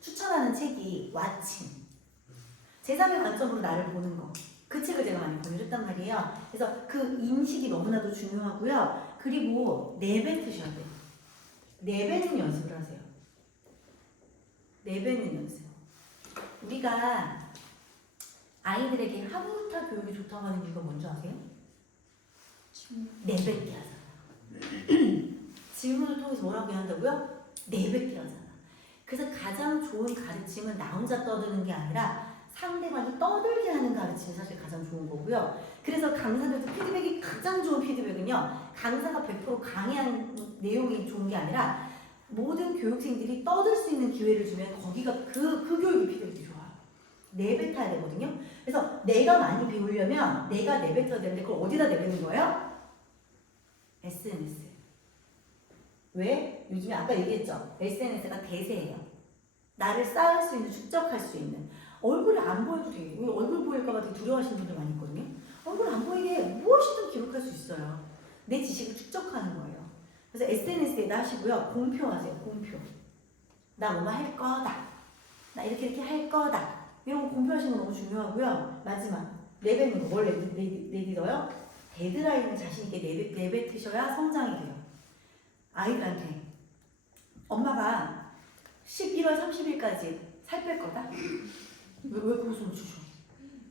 추천하는 책이 왓칭. 제3의 관점으로 나를 보는 거. 그 책을 제가 많이 권유했단 말이에요. 그래서 그 인식이 너무나도 중요하고요. 그리고 내뱉으셔야 돼요. 내뱉는 연습을 하세요. 내뱉는 연습. 우리가 아이들에게 하부타 교육이 좋다고 하는 이유가 뭔지 아세요? 내뱉게 하잖아. 질문을 통해서 뭐라고 한다고요? 내뱉게 하잖아. 그래서 가장 좋은 가르침은 나 혼자 떠드는 게 아니라 상대방이 떠들게 하는 가르침이 사실 가장 좋은 거고요. 그래서 강사들도 피드백이 가장 좋은 피드백은요. 강사가 100% 강의한 내용이 좋은 게 아니라 모든 교육생들이 떠들 수 있는 기회를 주면 거기가 그 교육의 피드백이 좋아요. 내뱉어야 되거든요. 그래서 내가 많이 배우려면 내가 내뱉어야 되는데 그걸 어디다 내뱉는 거예요? SNS. 왜? 요즘에 아까 얘기했죠. SNS가 대세예요. 나를 쌓을 수 있는, 축적할 수 있는. 얼굴이 안 보여도 되게, 얼굴 보일까봐 되게 두려워하시는 분들 많이 있거든요. 얼굴 안 보이게 무엇이든 기록할 수 있어요. 내 지식을 축적하는 거예요. 그래서 SNS에다 하시고요. 공표하세요. 공표. 나 뭐뭐 할 거다. 나 이렇게 할 거다. 이런 거 공표하시는 거 너무 중요하고요. 마지막, 내뱉는 거. 뭘 내딛어요? 데드라인을 자신있게 내뱉으셔야 성장이 돼요. 아이들한테 엄마가 11월 30일까지 살 뺄 거다? 왜 그거 손 주셔?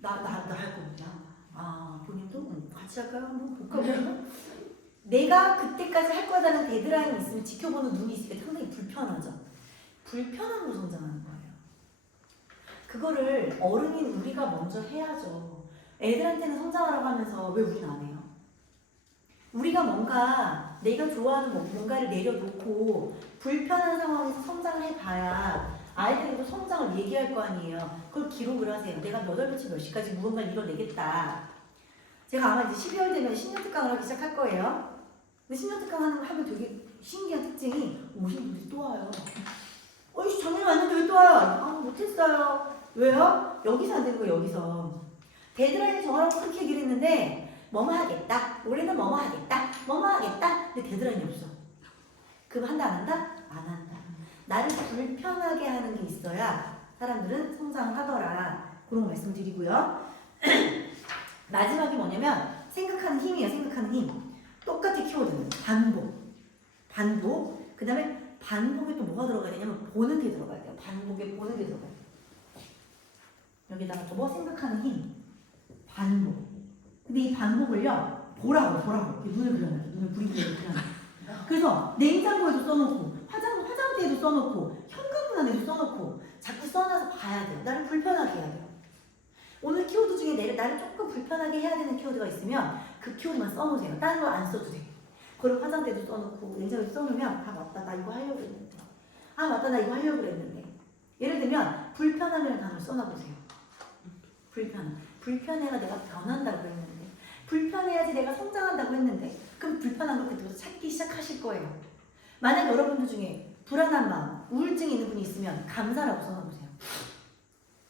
나 할 겁니다. 아, 본인도? 같이 할까요? 한번 볼까? 내가 그때까지 할 거다는 데드라인이 있으면 지켜보는 눈이 있으니까 상당히 불편하죠. 불편함으로 성장하는 거예요. 그거를 어른인 우리가 먼저 해야죠. 애들한테는 성장하라고 하면서 왜 우리는 안 해요? 우리가 뭔가 내가 좋아하는 뭔가를 내려놓고 불편한 상황에서 성장을 해봐야 아이들도 성장을 얘기할 거 아니에요. 그걸 기록을 하세요. 내가 몇 월부터 몇 시까지 무언가를 이뤄내겠다. 제가 아마 이제 12월 되면 10년 특강을 하기 시작할 거예요. 근데 10년 특강 하면 되게 신기한 특징이 오신 분들이 또 와요. 어이 작년에 왔는데 왜 또 와요? 아 못했어요. 왜요? 여기서 안 되는 거예요. 여기서. 데드라인을 정하라고 그렇게 얘기를 했는데 뭐뭐 하겠다. 올해는 뭐뭐 하겠다. 뭐뭐 하겠다. 근데 데드라인이 없어. 그럼 한다 안 한다? 안 한다. 나를 불편하게 하는 게 있어야 사람들은 성장을 하더라. 그런 거 말씀드리고요. 마지막이 뭐냐면 생각하는 힘이에요. 생각하는 힘. 똑같이 키워드는 반복. 그 다음에 반복에 또 뭐가 들어가야 되냐면 보는 게 들어가야 돼요. 반복에 보는 게 들어가야 돼요. 여기다가 또 뭐 생각하는 힘. 반복. 근데 이 반복을요, 보라고. 이렇게 눈을 그려놔요. 눈을 부리부리 그려놔요. 그래서 냉장고에도 써놓고, 화장대에도 써놓고, 현관문 안에도 써놓고, 자꾸 써놔서 봐야 돼요. 나를 불편하게 해야 돼요. 오늘 키워드 중에 나를 조금 불편하게 해야 되는 키워드가 있으면 그 키워드만 써놓으세요. 다른 걸 안 써도 돼요. 그걸 화장대도 써놓고, 냉장고에도 써놓으면, 아, 맞다. 나 이거 하려고 그랬는데. 아, 맞다. 나 이거 하려고 그랬는데. 예를 들면, 불편함이라는 단어를 써놔보세요. 불편해가 내가 변한다고 했는데. 불편해야지 내가 성장한다고 했는데 그럼 불편한 걸 그때부터 찾기 시작하실 거예요. 만약 여러분들 중에 불안한 마음, 우울증이 있는 분이 있으면 감사라고 써놔보세요.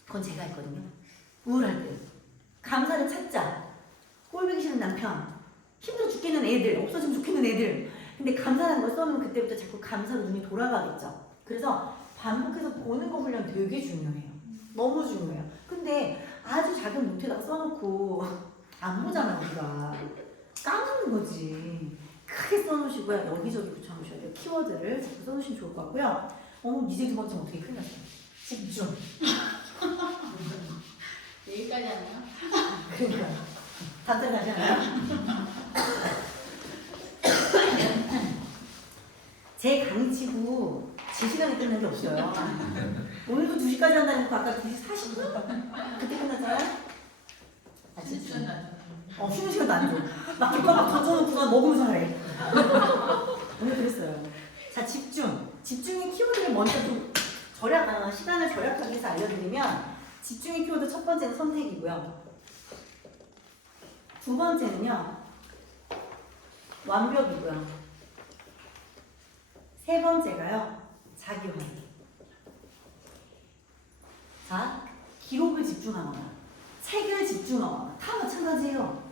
그건 제가 했거든요. 우울할 때 감사를 찾자. 꼴보기 싫은 남편, 힘들어 죽겠는 애들, 없어지면 좋겠는 애들. 근데 감사라는 걸 써놓으면 그때부터 자꾸 감사로 눈이 돌아가겠죠. 그래서 반복해서 보는 거 훈련 되게 중요해요. 너무 중요해요. 근데 아주 작은 노트에다가 써놓고 안 보잖아 우리가. 까먹는 거지. 크게 써놓으시고요. 여기저기 붙여놓으셔야 돼요. 키워드를 자꾸 써놓으시면 좋을 것 같고요. 이제 두 번째는 어떻게 큰일 났어요. 집중. 여기까지 하나요? 그러니까요. 다들 하잖아요. 제 강의치고 제 시간에 끝난 게 없어요. 오늘도 2시까지 한다는 거 아까 2시 40분? 그때 끝났잖아요? 진짜 쉬는 시간도 안 줘. 막 뒷밥 막 던져놓고서 먹으면서 하래. 오늘 그랬어요. 자, 집중의 키워드를 먼저 좀 시간을 절약하기 위해서 알려드리면 집중의 키워드 첫 번째는 선택이고요. 두 번째는요. 완벽이고요. 세 번째가요. 자기환기. 자, 기록을 집중하거나 책을 집중하거나 다 마찬가지예요.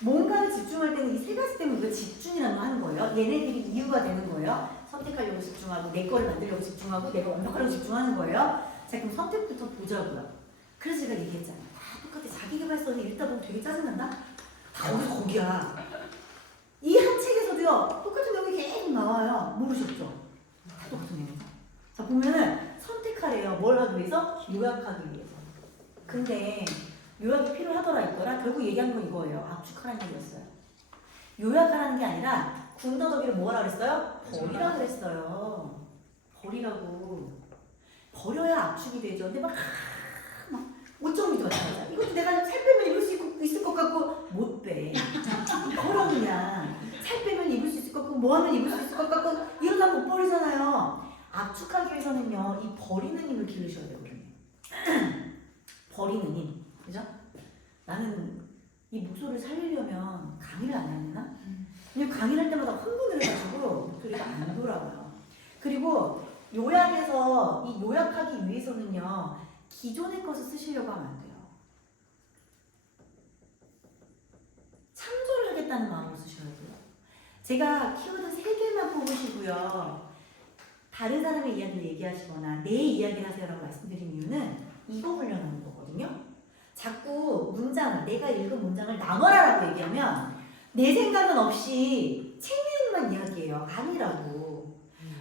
뭔가를 집중할 때는 이 세 가지 때문에 우리가 집중이라는 걸 하는 거예요. 얘네들이 이유가 되는 거예요. 선택하려고 집중하고 내 거를 만들려고 집중하고 내가 완벽하려고 집중하는 거예요. 자, 그럼 선택부터 보자고요. 그래서 제가 얘기했잖아요. 다 똑같아. 자기계발서는 읽다 보면 되게 짜증난다? 다 거기야. 이 한 책에서도요. 똑같은 내용이 계속 나와요. 모르셨죠? 다 똑같은 내용이죠. 자, 보면은 선택하래요. 뭘 하기 위해서? 요약하기 위해서. 근데 요약이 필요하더라 있더라. 결국 얘기한 건 이거예요. 압축하라는 얘기였어요. 요약하라는 게 아니라 군더더기를 뭐하라 그랬어요? 버리라 그랬어요. 버리라고. 버려야 압축이 되죠. 근데 막 5.2도 맞아. 이것도 내가 살 빼면 입을 수 있을 것 같고 못 빼. 버려 그냥. 살 빼면 입을 수 있을 것 같고 뭐 하면 입을 수 있을 것 같고 이러다 못 버리잖아요. 압축하기 위해서는요. 이 버리는 힘을 기르셔야 되거든요. 버리는 힘. 그죠? 나는 이 목소리를 살리려면 강의를 안 해야 되나? 왜냐면 강의를 할 때마다 흥분을 해가지고 목소리가 안 돌아와요. 그리고 요약해서 이 요약하기 위해서는요. 기존의 것을 쓰시려고 하면 안 돼요. 참조를 하겠다는 마음으로 쓰셔야 돼요. 제가 키워드 3개만 뽑으시고요. 다른 사람의 이야기를 얘기하시거나 내 이야기를 하세요라고 말씀드린 이유는 이거 훈련하는 거거든요. 자꾸 문장을, 내가 읽은 문장을 나눠라라고 얘기하면 내 생각은 없이 책 내용만 이야기해요. 아니라고.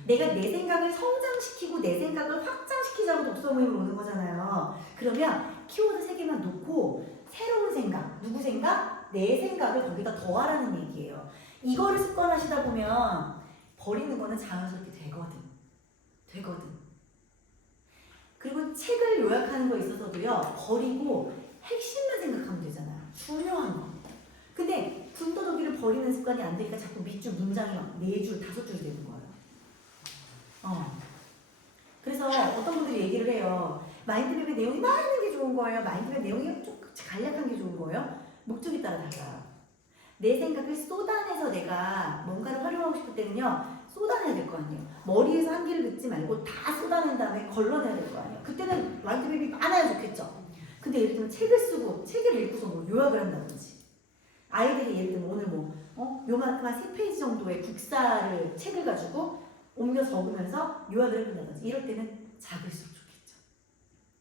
내가 내 생각을 성장시키고 내 생각을 확장시키자고 독서 모임을 오는 거잖아요. 그러면 키워드 3개만 놓고 새로운 생각, 누구 생각? 내 생각을 거기다 더하라는 얘기예요. 이거를 습관하시다 보면 버리는 거는 자연스럽게 되거든. 그리고 책을 요약하는 거에 있어서도요. 버리고 핵심만 생각하면 되잖아요. 중요한 거. 근데 군더더기를 버리는 습관이 안 되니까 자꾸 밑줄 문장이 막 4줄, 5줄 되는 거예요. 그래서 어떤 분들이 얘기를 해요. 마인드맵의 내용이 많은 게 좋은 거예요. 마인드맵 내용이 좀 간략한 게 좋은 거예요. 목적에 따라 달라요. 내 생각을 쏟아내서 내가 뭔가를 활용하고 싶을 때는요. 쏟아내야 될 거 아니에요. 머리에서 한기를 긋지 말고 다 쏟아낸 다음에 걸러내야 될 거 아니에요. 그때는 마인드맵이 많아야 좋겠죠. 근데 예를 들면 책을 쓰고 책을 읽고서 뭐 요약을 한다든지 아이들이 예를 들면 오늘 요만큼 한 3페이지 정도의 국사를 책을 가지고 옮겨 적으면서 요약을 해본다든지 이럴 때는 작을수록 좋겠죠.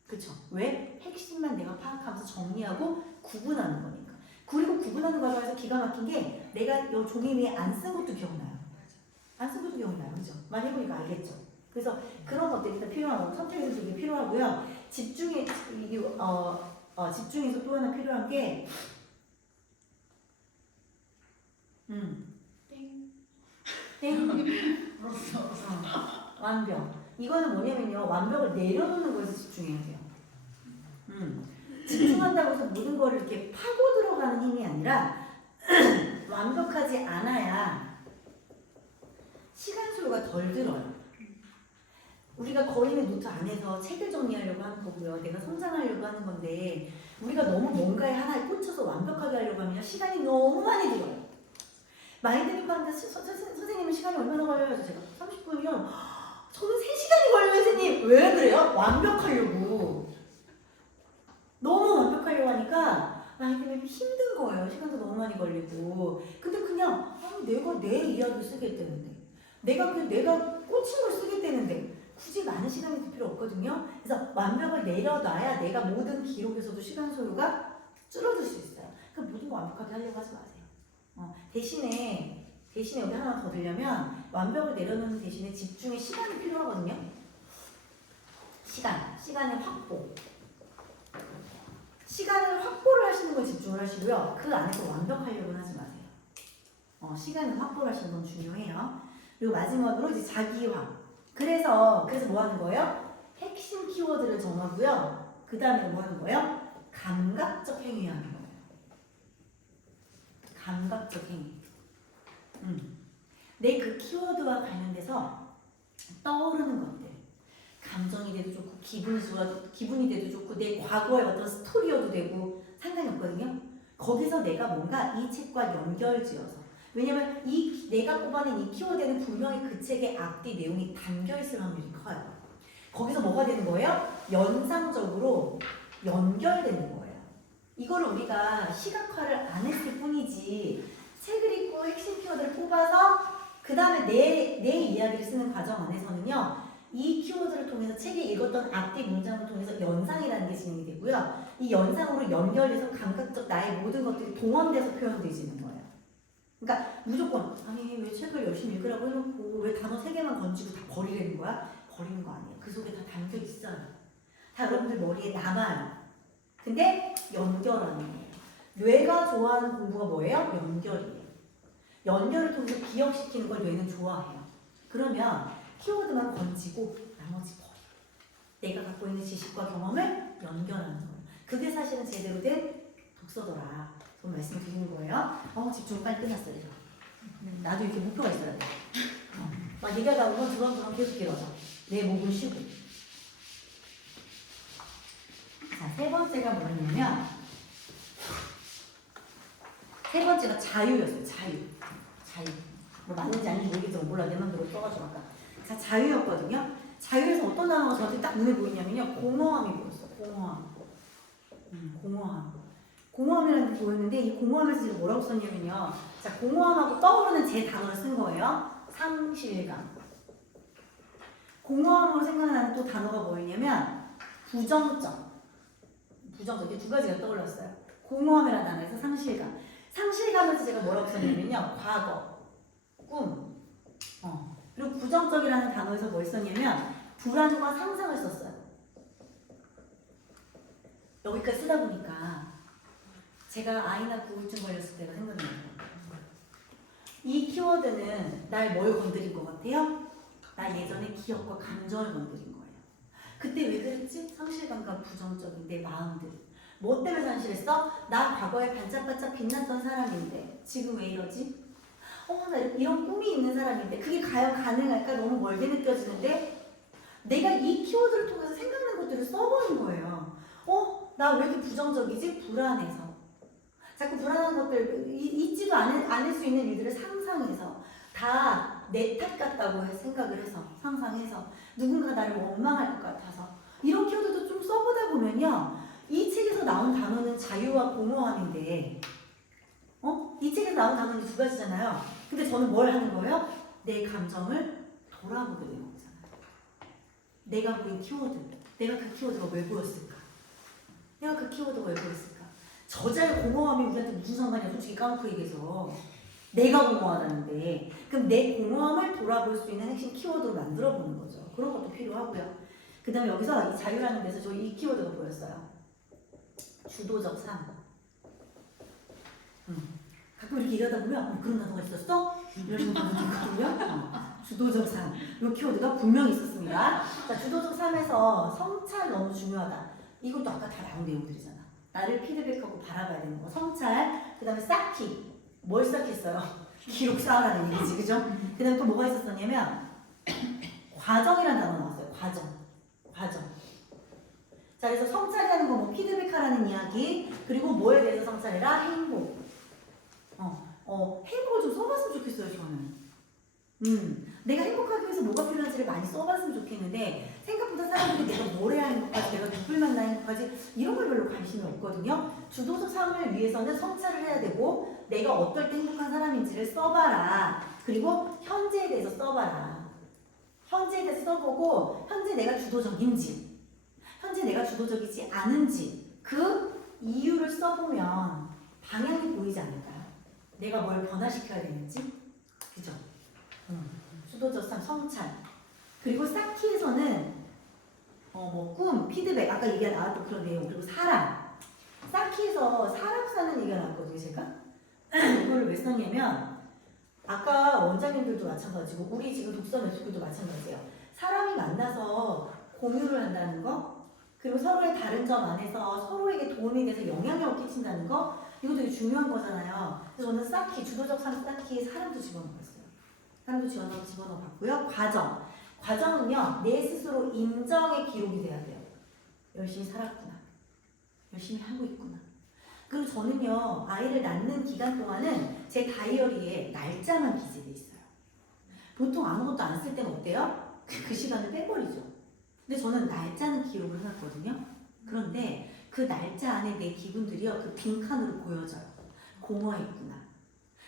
그쵸? 왜? 핵심만 내가 파악하면서 정리하고 구분하는 거니까. 그리고 구분하는 과정에서 기가 막힌 게 내가 요 종이 위에 안 쓴 것도 기억나요. 안 쓴 것도 기억나요. 그죠? 많이 해보니까 알겠죠. 그래서 그런 것들이 일단 필요하고 선택에서 되게 필요하고요. 집중해서 또 하나 필요한 게 땡. 완벽. 이거는 뭐냐면요. 완벽을 내려놓는 거에서 집중해야 돼요. 집중한다고 해서 모든 거를 이렇게 파고 들어가는 힘이 아니라 완벽하지 않아야 시간 소요가 덜 들어요. 우리가 거리는 노트 안에서 책을 정리하려고 하는 거고요. 내가 성장하려고 하는 건데 우리가 너무 뭔가에 하나에 꽂혀서 완벽하게 하려고 하면 시간이 너무 많이 들어요. 마인드맵 하는데 선생님은 시간이 얼마나 걸려요? 제가 30분이요. 저는 3시간이 걸려요, 선생님. 왜 그래요? 완벽하려고. 너무 완벽하려고 하니까 마인드맵이 힘든 거예요. 시간도 너무 많이 걸리고. 근데 그냥 내가 내 이야기를 쓰겠다는데 내가 꽂힌 걸 쓰겠다는데 굳이 많은 시간이 들 필요 없거든요. 그래서 완벽을 내려놔야 내가 모든 기록에서도 시간 소요가 줄어들 수 있어요. 그러니까 모든 거 완벽하게 하려고 하지 마세요. 대신에 여기 하나 더 들려면 완벽을 내려놓는 대신에 집중의 시간이 필요하거든요. 시간의 확보. 시간을 확보를 하시는 걸 집중을 하시고요. 그 안에서 완벽하려고는 하지 마세요. 시간을 확보를 하시는 건 중요해요. 그리고 마지막으로 이제 자기화. 그래서 뭐 하는 거예요? 핵심 키워드를 정하고요. 그 다음에 뭐 하는 거예요? 감각적 행위 하는 거예요. 감각적 행위. 내 그 키워드와 관련돼서 떠오르는 것들. 감정이 돼도 좋고 기분이 돼도 좋고 내 과거의 어떤 스토리여도 되고 상관이 없거든요. 거기서 내가 뭔가 이 책과 연결지어서 왜냐면 내가 뽑아낸 이 키워드는 분명히 그 책의 앞뒤 내용이 담겨있을 확률이 커요. 거기서 뭐가 되는 거예요? 연상적으로 연결되는 거예요. 이거를 우리가 시각화를 안 했을 뿐이지 책을 읽고 핵심 키워드를 뽑아서 그 다음에 내 이야기를 쓰는 과정 안에서는요. 이 키워드를 통해서 책에 읽었던 앞뒤 문장을 통해서 연상이라는 게 진행이 되고요. 이 연상으로 연결돼서 감각적 나의 모든 것들이 동원돼서 표현되지는 거예요. 그러니까 무조건 아니 왜 책을 열심히 읽으라고 해놓고 왜 단어 3개만 건지고 다 버리라는 거야? 버리는 거 아니에요. 그 속에 다 담겨 있어요. 다 여러분들 머리에 남아요. 근데 연결하는 거예요. 뇌가 좋아하는 공부가 뭐예요? 연결이에요. 연결을 통해서 기억시키는 걸 뇌는 좋아해요. 그러면 키워드만 건지고 나머지 버려. 내가 갖고 있는 지식과 경험을 연결하는 거예요. 그게 사실은 제대로 된 독서더라. 저는 말씀드리는 거예요. 집중 빨리 끝났어요. 나도 이렇게 목표가 있어야 돼. 막 얘기하다 보면 두런두런 계속 길어져. 내 목을 쉬고. 자, 세 번째가 뭐냐면 세 번째가 자유였어요. 자유. 뭐 맞는지 아닌지 모르겠지만 몰라. 내 맘대로 써가지고 아까. 자, 자유였거든요. 자유에서 어떤 단어가 저한테 딱 눈에 보이냐면요. 공허함이 보였어. 공허함이라는 게 보였는데 이 공허함에서 제가 뭐라고 썼냐면요. 자, 공허함하고 떠오르는 제 단어를 쓴 거예요. 상실감. 공허함으로 생각나는 또 단어가 뭐였냐면 부정적. 이게 두 가지가 떠올랐어요. 공허함이라는 단어에서 상실감. 상실감에서 제가 뭐라고 썼냐면요. 과거, 꿈. 그리고 부정적이라는 단어에서 뭘 썼냐면 불안과 상상을 썼어요. 여기까지 쓰다 보니까 제가 아이 낳고 우울증 걸렸을 때가 생각이 나요. 이 키워드는 날 뭘 건드린 것 같아요? 나 예전에 기억과 감정을 건드린 거예요. 그때 왜 그랬지? 상실감과 부정적인 내 마음들. 뭐 때문에 상실했어? 나 과거에 반짝반짝 빛났던 사람인데 지금 왜 이러지? 나 이런 꿈이 있는 사람인데 그게 과연 가능할까? 너무 멀게 느껴지는데 내가 이 키워드를 통해서 생각난 것들을 써보는 거예요. 나 왜 이렇게 부정적이지? 불안해서. 자꾸 불안한 것들, 있지도 않을 수 있는 일들을 상상해서 다 내 탓 같다고 생각을 해서 상상해서 누군가 나를 원망할 것 같아서 이런 키워드도 좀 써보다 보면요. 이 책에서 나온 단어는 자유와 공허함인데 이 책에서 나온 단어는 두 가지잖아요. 근데 저는 뭘 하는 거예요? 내 감정을 돌아보게 되는 거잖아요. 내가 보인 키워드, 내가 그 키워드가 왜 보였을까? 내가 그 키워드가 왜 보였을까? 저자의 공허함이 우리한테 무슨 상관이야? 솔직히 까놓고 얘기해서 내가 공허하다는데 그럼 내 공허함을 돌아볼 수 있는 핵심 키워드로 만들어 보는 거죠. 그런 것도 필요하고요. 그 다음에 여기서 이 자유라는 데서 저 이 키워드가 보였어요. 주도적 삶. 가끔 이렇게 얘기하다 보면 그런 단어가 있었어? 이러시는 분들도 있거든요. 주도적 삶. 이 키워드가 분명히 있었습니다. 자, 주도적 삶에서 성찰 너무 중요하다. 이것도 아까 다 나온 내용들이잖아. 나를 피드백하고 바라봐야 되는 거. 성찰. 그 다음에 쌓기. 뭘 쌓겠어요? 기록 쌓으라는 얘기지, 그죠? 그 다음에 또 뭐가 있었냐면 과정이라는 단어 나왔어요. 과정. 자, 그래서 성찰이라는 거 뭐 피드백하라는 이야기, 그리고 뭐에 대해서 성찰해라? 행복. 행복을 좀 써봤으면 좋겠어요, 저는. 내가 행복하기 위해서 뭐가 필요한지를 많이 써봤으면 좋겠는데 생각보다 사람들이 내가 뭘 해야 행복하지, 내가 누굴 만나야 행복하지 이런 걸 별로 관심이 없거든요. 주도적 삶을 위해서는 성찰을 해야 되고 내가 어떨 때 행복한 사람인지를 써봐라. 그리고 현재에 대해서 써봐라. 현재에 대해서 써보고 현재 내가 주도적인지 현재 내가 주도적이지 않은지 그 이유를 써보면 방향이 보이지 않을까요? 내가 뭘 변화시켜야 되는지. 그죠? 주도적 삶, 성찰. 그리고 쌓기에서는 꿈, 피드백, 아까 얘기가 나왔던 그런 내용. 그리고 사람. 쌓기에서 사람 사는 얘기가 나왔거든요, 제가. 이걸 왜 썼냐면 아까 원장님들도 마찬가지고 우리 지금 독서 매스쿨도 마찬가지예요. 사람이 만나서 공유를 한다는 거, 그리고 서로의 다른 점 안에서 서로에게 도움이 돼서 영향력을 끼친다는 거, 이거 되게 중요한 거잖아요. 그래서 저는 쌓기, 주도적 삶 쌓기에 사람도 집어넣었어요. 사람도 집어넣어 봤고요. 과정은요, 내 스스로 인정의 기록이 돼야 돼요. 열심히 살았구나. 열심히 하고 있구나. 그리고 저는요, 아이를 낳는 기간 동안은 제 다이어리에 날짜만 기재돼 있어요. 보통 아무것도 안 쓸 때는 어때요? 그 시간을 빼버리죠. 근데 저는 날짜는 기록을 해놨거든요. 그런데 그 날짜 안에 내 기분들이요, 그 빈칸으로 보여져요. 공허했구나.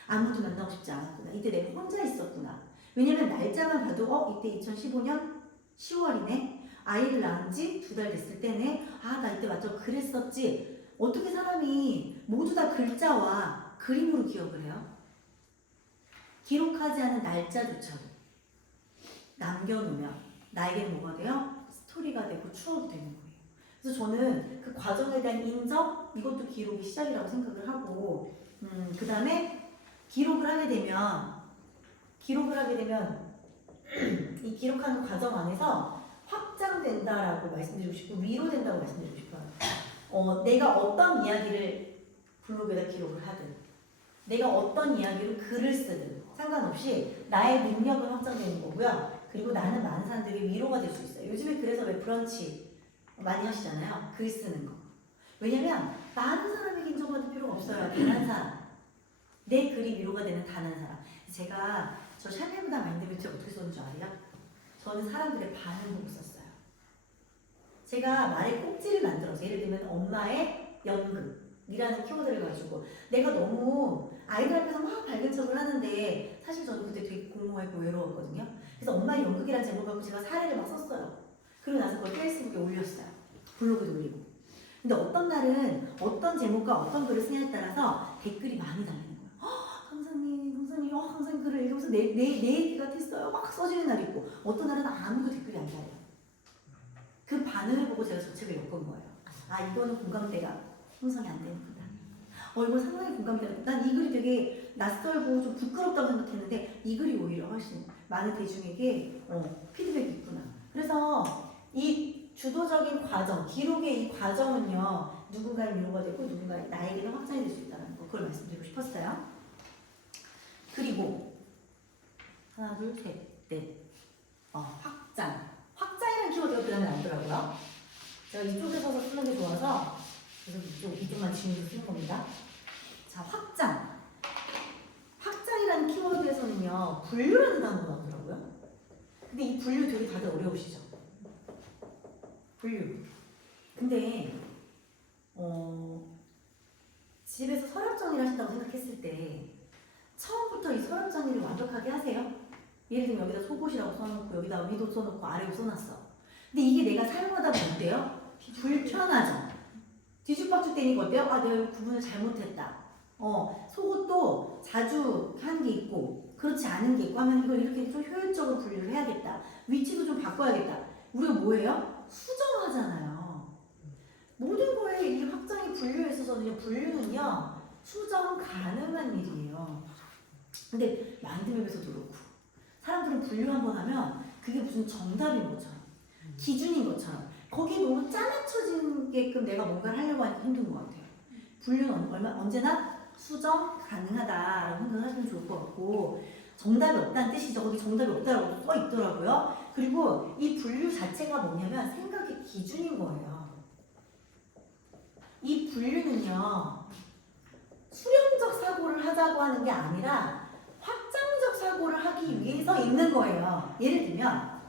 아무도 만나고 싶지 않았구나. 이때 내가 혼자 있었구나. 왜냐면 날짜만 봐도 이때 2015년 10월이네. 아이를 낳은 지 2달 됐을 때네. 나 이때 맞죠. 그랬었지. 어떻게 사람이 모두 다 글자와 그림으로 기억을 해요? 기록하지 않은 날짜조차도 남겨놓으면 나에게는 뭐가 돼요? 스토리가 되고 추억이 되는 거예요. 그래서 그래서 저는 그 과정에 대한 인정 이것도 기록의 시작이라고 생각을 하고 그 다음에 기록을 하게 되면 이 기록하는 과정 안에서 확장된다라고 말씀드리고 싶고 위로된다고 말씀드리고 싶어요. 내가 어떤 이야기를 블로그에다 기록을 하든 내가 어떤 이야기를 글을 쓰든 상관없이 나의 능력은 확장되는 거고요. 그리고 나는 많은 사람들에게 위로가 될 수 있어요. 요즘에 그래서 왜 브런치 많이 하시잖아요. 글 쓰는 거. 왜냐면 많은 사람에게 인정받을 필요가 없어요. 단 한 사람. 내 글이 위로가 되는 단 한 사람. 제가 저 샤넬보다 마인드맵 어떻게 썼는 줄 알아요? 저는 사람들의 반응을 보고 썼어요. 제가 말의 꼭지를 만들어서 예를 들면 엄마의 연극이라는 키워드를 가지고 내가 너무 아이들 앞에서 막 밝은 척을 하는데 사실 저는 그때 되게 공허하고 외로웠거든요. 그래서 엄마의 연극이라는 제목을 갖고 제가 사례를 막 썼어요. 그리고 나서 그걸 페이스북에 올렸어요. 블로그도 올리고. 근데 어떤 날은 어떤 제목과 어떤 글을 쓰냐에 따라서 댓글이 많이 달리는 거예요. 강사님, 강사님 글을 읽으면서 내 얘기 같았어요. 막 써지는 날이 있고 어떤 날은 아무도 댓글이 안 달려요. 그 반응을 보고 제가 저 책을 엮은 거예요. 아, 이거는 공감대가 형성이 안 되는구나. 이거 상당히 공감대가. 난 이 글이 되게 낯설고 좀 부끄럽다고 생각했는데 이 글이 오히려 훨씬 많은 대중에게 피드백이 있구나. 그래서 이 주도적인 과정, 기록의 이 과정은요 누군가의 위로가 되고 누군가의 나에게는 확장이 될 수 있다는 거, 그걸 말씀드리고 싶었어요. 그리고 하나, 둘, 셋, 넷. 확장이라는 키워드가 그 다음에 나오더라고요. 제가 이쪽에 서서 쓰는 게 좋아서 그래서 이쪽만 지우고 쓰는 겁니다. 자, 확장이라는 키워드에서는요 분류라는 단어가 나오더라고요. 근데 이 분류 되게 다들 어려우시죠? 분류. 근데 집에서 서랍 정리를 하신다고 생각했을 때 처음부터 이 서랍 정리를 완벽하게 하세요? 예를 들면 여기다 속옷이라고 써놓고 여기다 위도 써놓고 아래로 써놨어. 근데 이게 내가 사용하다 보면 어때요? 불편하죠? 뒤죽박죽 되니까 어때요? 아, 내가 구분을 잘못했다. 속옷도 자주 한 게 있고 그렇지 않은 게 있고 하면 이걸 이렇게 좀 효율적으로 분류를 해야겠다. 위치도 좀 바꿔야겠다. 우리가 뭐예요? 수정하잖아요. 모든 거에 이 확장이 분류에 있어서는요, 분류는요 수정 가능한 일이에요. 근데 마인드맵에서도 그렇고 사람들은 분류 한번 하면 그게 무슨 정답인 것처럼 기준인 것처럼 거기에 너무 짜맞춰지게끔 내가 뭔가를 하려고 하니까 힘든 것 같아요. 분류는 언제나 수정 가능하다라고 생각하시면 좋을 것 같고 정답이 없다는 뜻이죠. 거기 정답이 없다라고 써 있더라고요. 그리고 이 분류 자체가 뭐냐면 생각의 기준인 거예요. 이 분류는요 수렴적 사고를 하자고 하는 게 아니라 확장적 사고를 하기 위해서 있는 거예요. 예를 들면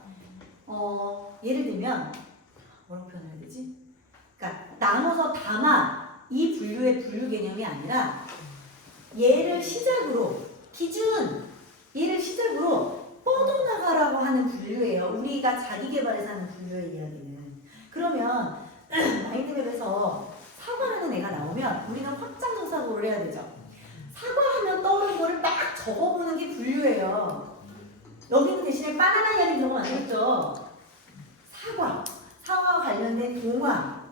뭐라고 표현해야 되지? 그러니까 나눠서 담아 이 분류의 분류 개념이 아니라 얘를 시작으로 뻗어나가라고 하는 분류예요. 우리가 자기 개발에서 하는 분류의 이야기는. 그러면 마인드맵에서 사과하는 애가 나오면 우리는 확장적 사고를 해야 되죠. 사과하면 떠오르는 거를 막 적어보는 게 분류예요. 여기는 대신에 바나나 이야기 적으면 안 되겠죠. 사과와 관련된 동화,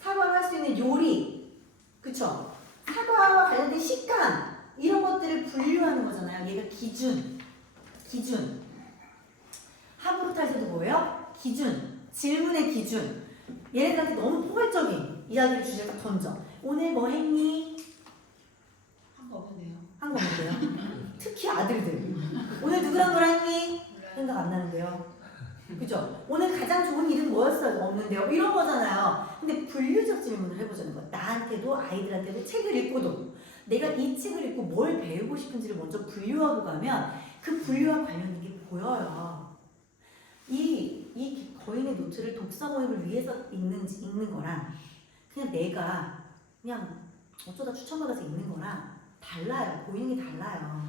사과를 할 수 있는 요리, 그쵸? 사과와 관련된 식감, 이런 것들을 분류하는 거잖아요. 얘가 기준. 하브루타에서도 뭐예요? 기준, 질문의 기준. 얘네들한테 너무 포괄적인 이야기를 주제가 던져. 오늘 뭐 했니? 한 거 없는데요. 한 거 없는데요? 특히 아들들. 오늘 누구랑 놀았니? 생각 안 나는데요. 그죠? 오늘 가장 좋은 일은 뭐였어요? 없는데요. 이런 거잖아요. 근데 분류적 질문을 해보자는 거야. 나한테도 아이들한테도 책을 읽고도 내가 이 책을 읽고 뭘 배우고 싶은지를 먼저 분류하고 가면 그 분류와 관련된 게 보여요. 이 거인의 노트를 독서 모임을 위해서 읽는 거랑 그냥 내가 그냥 어쩌다 추천받아서 읽는 거랑 달라요. 보이는 게 달라요.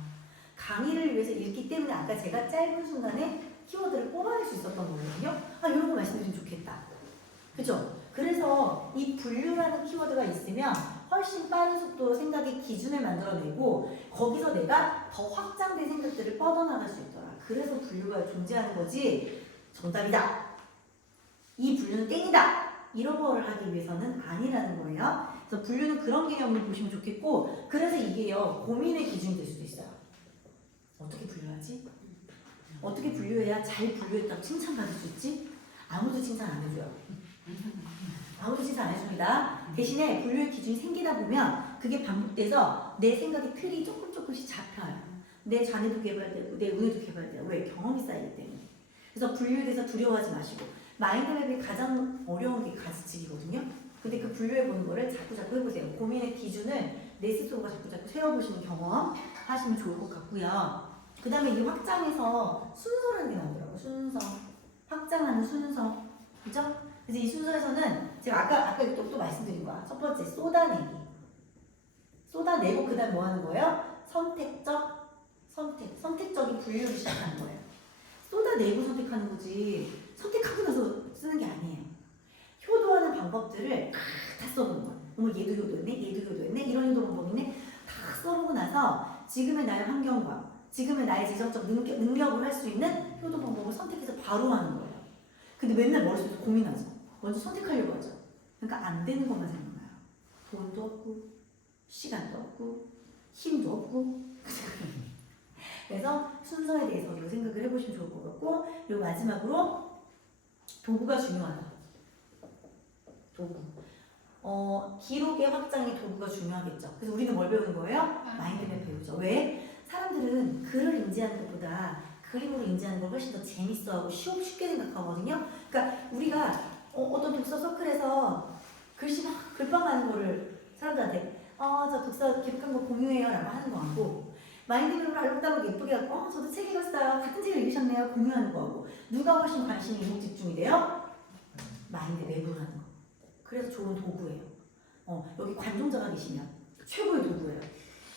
강의를 위해서 읽기 때문에 아까 제가 짧은 순간에 키워드를 뽑아낼 수 있었던 거거든요. 이런 거 말씀드리면 좋겠다. 그죠? 그래서 이 분류라는 키워드가 있으면 훨씬 빠른 속도로 생각의 기준을 만들어내고 거기서 내가 더 확장된 생각들을 뻗어나갈 수 있더라. 그래서 분류가 존재하는 거지 정답이다. 이 분류는 땡이다. 잃어버를 하기 위해서는 아니라는 거예요. 그래서 분류는 그런 개념으로 보시면 좋겠고, 그래서 이게요 고민의 기준이 될 수도 있어요. 어떻게 분류하지? 어떻게 분류해야 잘 분류했다고 칭찬받을 수 있지? 아무도 칭찬 안 해줘요. 아무도 칭찬 안 해줍니다. 대신에 분류의 기준이 생기다 보면 그게 반복돼서 내 생각의 틀이 조금씩 잡혀요. 내 자뇌도 개발되고 내 운에도 개발돼요. 왜? 경험이 쌓이기 때문에. 그래서 분류에 대해서 두려워하지 마시고, 마인드맵이 가장 어려운 게 가지치기거든요. 근데 그 분류해보는 거를 자꾸 해보세요. 고민의 기준을 내 스스로가 자꾸 세워보시는 경험 하시면 좋을 것 같고요. 그 다음에 이 확장에서 순서라는 게 나오더라고요. 순서. 확장하는 순서. 그죠? 그래서 이 순서에서는 제가 아까 또 말씀드린 거야. 첫 번째, 쏟아내기. 쏟아내고 그 다음 뭐 하는 거예요? 선택적인 분류를 시작하는 거예요. 쏟아내고 선택하는 거지, 선택하고 나서 쓰는 게 아니에요. 효도하는 방법들을 다 써보는 거예요. 어머, 얘도 효도했네, 얘도 효도했네, 이런 효도 방법 있네. 다 써보고 나서 지금의 나의 환경과 지금의 나의 재정적 능력을 할 수 있는 효도 방법을 선택해서 바로 하는 거예요. 근데 맨날 머릿속에서 고민하죠. 먼저 선택하려고 하죠. 그러니까 안 되는 것만 생각나요. 돈도 없고, 시간도 없고, 힘도 없고. 그래서 순서에 대해서 우리가 생각을 해보시면 좋을 것 같고, 그리고 마지막으로 도구가 중요하다. 도구. 기록의 확장에 도구가 중요하겠죠. 그래서 우리는 뭘 배우는 거예요? 마인드맵 배우죠. 왜? 사람들은 글을 인지하는 것보다 그림으로 인지하는 걸 훨씬 더 재밌어하고 쉽게 생각하거든요. 그러니까 우리가 어떤 독서 서클에서 글씨 막 글빵하는 거를 사람들한테 저 독서 기록한 거 공유해요 라고 하는 거 하고, 마인드맵으로 아름다고 예쁘게 하고 저도 책 읽었어요, 같은 책을 읽으셨네요 공유하는 거 하고, 누가 훨씬 관심이 이목 집중이 돼요? 마인드맵으로 하는 거. 그래서 좋은 도구예요. 여기 관종자가 계시면 최고의 도구예요.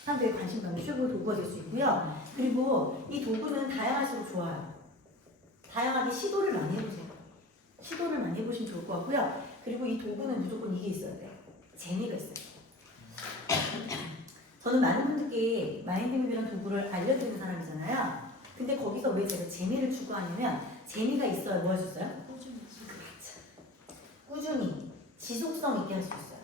사람들의 관심 갖는 최고의 도구가 될 수 있고요. 그리고 이 도구는 다양할수록 좋아요. 다양하게 시도를 많이 해보세요. 시도를 많이 해보시면 좋을 것 같고요. 그리고 이 도구는 무조건 이게 있어야 돼요. 재미가 있어요. 저는 많은 분들께 마인드맵이라는 도구를 알려드리는 사람이잖아요. 근데 거기서 왜 제가 재미를 추구하냐면, 재미가 있어야 뭐 할 수 있어요? 꾸준히 지속성 있게 할 수 있어요.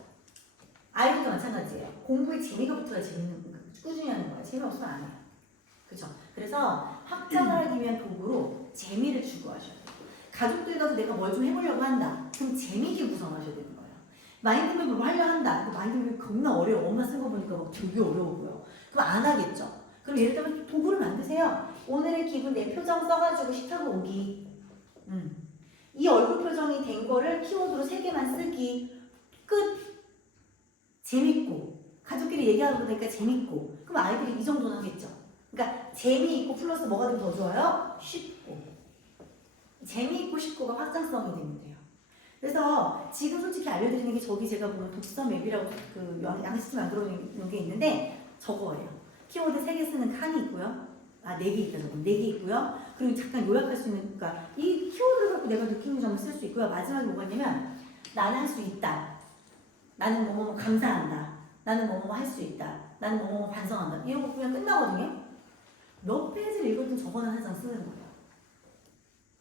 아이들도 마찬가지예요. 공부에 재미가 붙어야 꾸준히 하는 거예요. 재미없으면 안 해요. 그렇죠? 그래서 확장을 하기 위한 도구로 재미를 추구하셔야 돼요. 가족들과도 내가 뭘 좀 해보려고 한다. 그럼 재미있게 구성하셔야 되는 거예요. 마인드맵으로 하려 한다. 마인드맵 겁나 어려워. 엄마 쓴 거 보니까 막 되게 어려워 보여. 그럼 안 하겠죠? 그럼 예를 들면 도구를 만드세요. 오늘의 기분 내 표정 써가지고 식탁으로 오기. 이 얼굴 표정이 된 거를 키워드로 3개만 쓰기. 끝. 재밌고, 가족끼리 얘기하다 보니까 재밌고, 그럼 아이들이 이 정도는 하겠죠. 그러니까 재미있고 플러스 뭐가 되면 더 좋아요? 쉽고. 재미있고 쉽고가 확장성이 되면 돼요. 그래서 지금 솔직히 알려드리는 게, 저기 제가 보면 독서 맵이라고 그 양식집 만들어 놓은 게 있는데 저거예요. 키워드 3개 쓰는 칸이 있고요. 4개 있다, 저거 4개 있고요. 그리고 잠깐 요약할 수 있는, 그러니까 이 키워드를 갖고 내가 느끼는 점을 쓸 수 있고요. 마지막에 뭐가 있냐면, 나는 할 수 있다. 나는 뭐뭐 감사한다. 나는 뭐뭐 할 수 있다. 나는 뭐뭐 반성한다. 이런 거 그냥 끝나거든요. 몇 페이지를 읽어도 저거는 한 장 쓰는 거예요.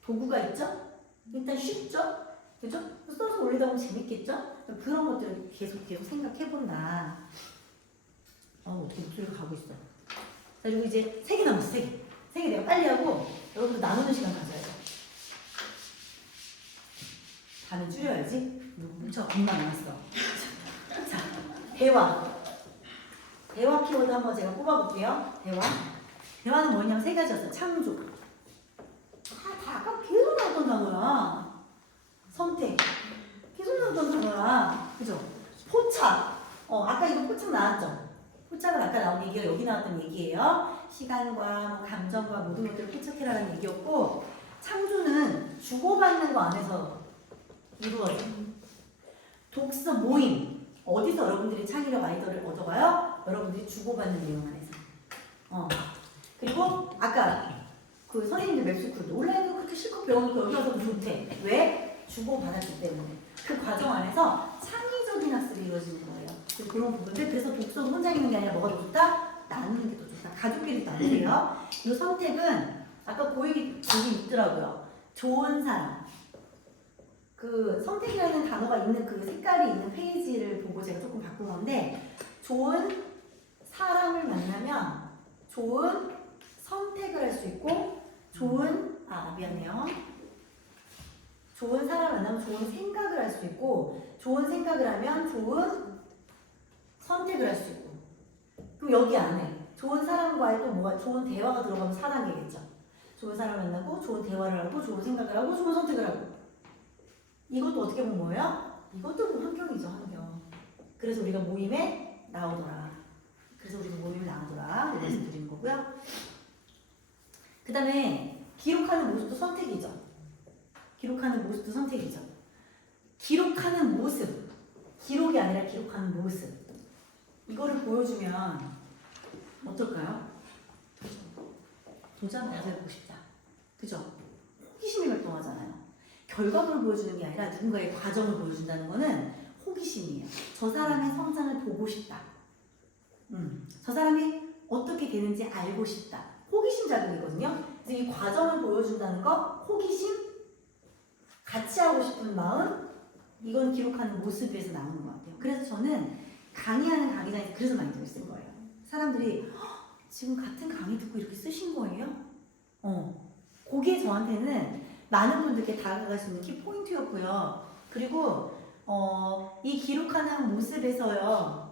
도구가 있죠? 일단 쉽죠? 그죠? 써서 올리다 보면 재밌겠죠? 그런 것들을 계속 생각해본다. 어떻게 목소리가 가고 있어. 자, 그리고 이제 3개 남았어, 3개. 3개 내가 빨리 하고 여러분들 나누는 시간 가져야 돼. 반은 줄여야지. 뭉쳐, 금방 나왔어. 자, 대화. 대화 키워드 한번 제가 뽑아볼게요. 대화는 뭐냐면 3가지였어. 창조. 다 아까 계속 나왔던 단어야. 선택. 계속 나왔던 단어야. 그죠? 포착. 아까 이거 포착 나왔죠? 포착은 아까 나온 얘기가 여기 나왔던 얘기예요. 시간과 뭐 감정과 모든 것들을 포착해라는 얘기였고, 창조는 주고받는 거 안에서 이루어져. 독서 모임. 어디서 여러분들이 창의력 아이디어를 얻어가요? 여러분들이 주고받는 내용 안에서. 그리고 아까 그 선생님들 맵스쿨도 온라인으로 그렇게 실컷 배우니까 여기 와서 좋대. 왜? 주고받았기 때문에. 그 과정 안에서 창의적인 학습이 이루어지는 거예요. 그래서 그런 부분들. 그래서 독서는 혼자 읽는 게 아니라 뭐가 더 좋다? 나누는 게 더 좋다. 가족끼리 나누세요. 이 선택은 아까 보이기 있더라고요. 좋은 사람. 그 선택이라는 단어가 있는 그 색깔이 있는 페이지를 보고 제가 조금 바꾼 건데 좋은 사람을 만나면 좋은 선택을 할 수 있고 좋은 미안해요. 좋은 사람을 만나면 좋은 생각을 할 수 있고 좋은 생각을 하면 좋은 선택을 할 수 있고 그럼 여기 안에 좋은 사람과의 또 뭐가 좋은 대화가 들어가면 4단계겠죠. 좋은 사람을 만나고 좋은 대화를 하고 좋은 생각을 하고 좋은 선택을 하고 이것도 어떻게 보면 뭐예요? 이것도 뭐 환경이죠, 환경. 그래서 우리가 모임에 나오더라. 그래서 우리가 모임에 나오더라. 이거 말씀드리는 거고요. 그 다음에 기록하는 모습도 선택이죠. 기록하는 모습도 선택이죠. 기록하는 모습. 기록이 아니라 기록하는 모습. 이거를 보여주면 어떨까요? 도장 만들고 싶다. 그죠? 호기심이 발동하잖아요. 결과물을 보여주는 게 아니라 누군가의 과정을 보여준다는 거는 호기심이에요. 저 사람의 성장을 보고 싶다. 저 사람이 어떻게 되는지 알고 싶다. 호기심 자극이거든요. 그래서 이 과정을 보여준다는 거, 호기심, 같이 하고 싶은 마음, 이건 기록하는 모습에서 나오는 것 같아요. 그래서 저는 강의하는 강의장에서 그래서 많이 들었을 거예요. 사람들이 지금 같은 강의 듣고 이렇게 쓰신 거예요? 그게 저한테는 많은 분들께 다가갈 수 있는 키 포인트였고요. 그리고 이 기록하는 모습에서요.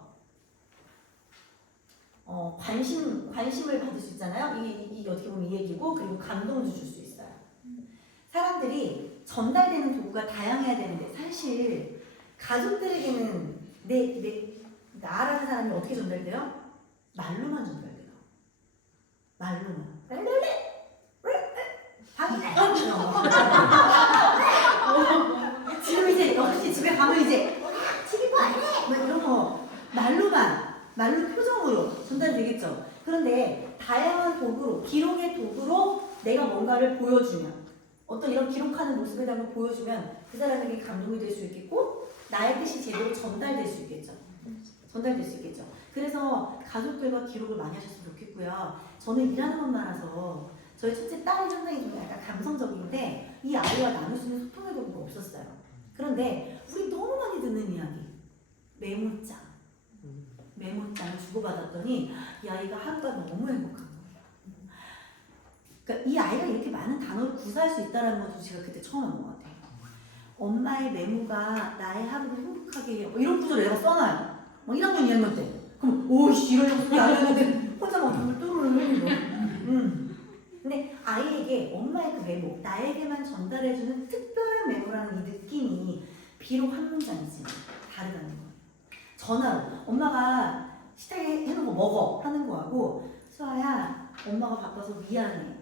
관심을 받을 수 있잖아요. 이게 어떻게 보면 이 얘기고 그리고 감동도 줄 수 있어요. 사람들이 전달되는 도구가 다양해야 되는데 사실 가족들에게는 나라는 사람이 어떻게 전달돼요? 말로만 전달돼요. 말로만. 지금 이제 역시 집에 가면 이제 집이 뭐해? 뭐 이런 거 말로 표정으로 전달되겠죠. 그런데 다양한 도구로 기록의 도구로 내가 뭔가를 보여주면 어떤 이런 기록하는 모습을 한번 보여주면 그 사람에게 감동이 될 수 있겠고 나의 뜻이 제대로 전달될 수 있겠죠. 그래서 가족들과 기록을 많이 하셨으면 좋겠고요. 저는 일하는 것만아서 저희 첫째 딸이 상당히 좀 약간 감성적인데 이 아이와 나눌 수 있는 소통의 도구가 없었어요. 그런데 우리 너무 많이 듣는 이야기 메모장을 주고받았더니 이 아이가 하루가 너무 행복한 거예요. 그러니까 이 아이가 이렇게 많은 단어를 구사할 수 있다는 것도 제가 그때 처음 한 것 같아요. 엄마의 메모가 나의 하루를 행복하게 해요. 이런 구절을 내가 써놔요. 1학년 2학년 때. 그럼 오이씨 이러려고 소리 안 했는데 혼자 막 눈물 또르르 흘리고. 근데 아이에게 엄마의 그 메모, 나에게만 전달해주는 특별한 메모라는 이 느낌이 비록 한 문장이지 다르다는 거예요. 전화로 엄마가 식탁에 해놓은 거 먹어 하는 거하고 수아야 엄마가 바빠서 미안해.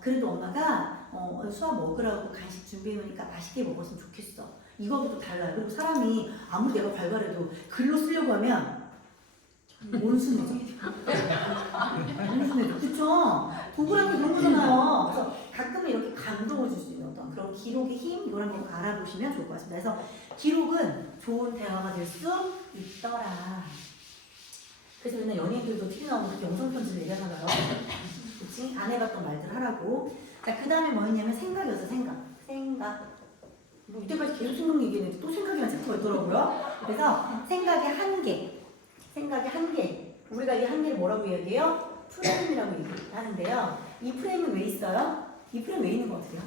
그래도 엄마가 수아 먹으라고 간식 준비해놓으니까 맛있게 먹었으면 좋겠어. 이거하고도 달라요. 그리고 사람이 아무리 내가 발발해도 글로 쓰려고 하면 온순해져. 온순해져. 그쵸? 도구라는 게 그런 거잖아요. 그래서 가끔은 이렇게 감동을 줄 수 있는 어떤 그런 기록의 힘 이걸 한번 알아보시면 좋을 것 같습니다. 그래서 기록은 좋은 대화가 될 수 있더라. 그래서 맨날 연예인들도 TV 나오고 그렇게 영상편지를 얘기하나 봐요. 그치? 안 해봤던 말들 하라고. 자, 그 다음에 뭐였냐면 생각이었어. 생각. 뭐 이때까지 계속 생각 얘기했는데 또 생각이란 챕터가 있더라고요. 그래서 생각의 한계. 우리가 이 한계를 뭐라고 얘기해요? 프레임이라고 얘기하는데요. 이 프레임은 왜 있어요? 이 프레임 왜 있는 것 같아요?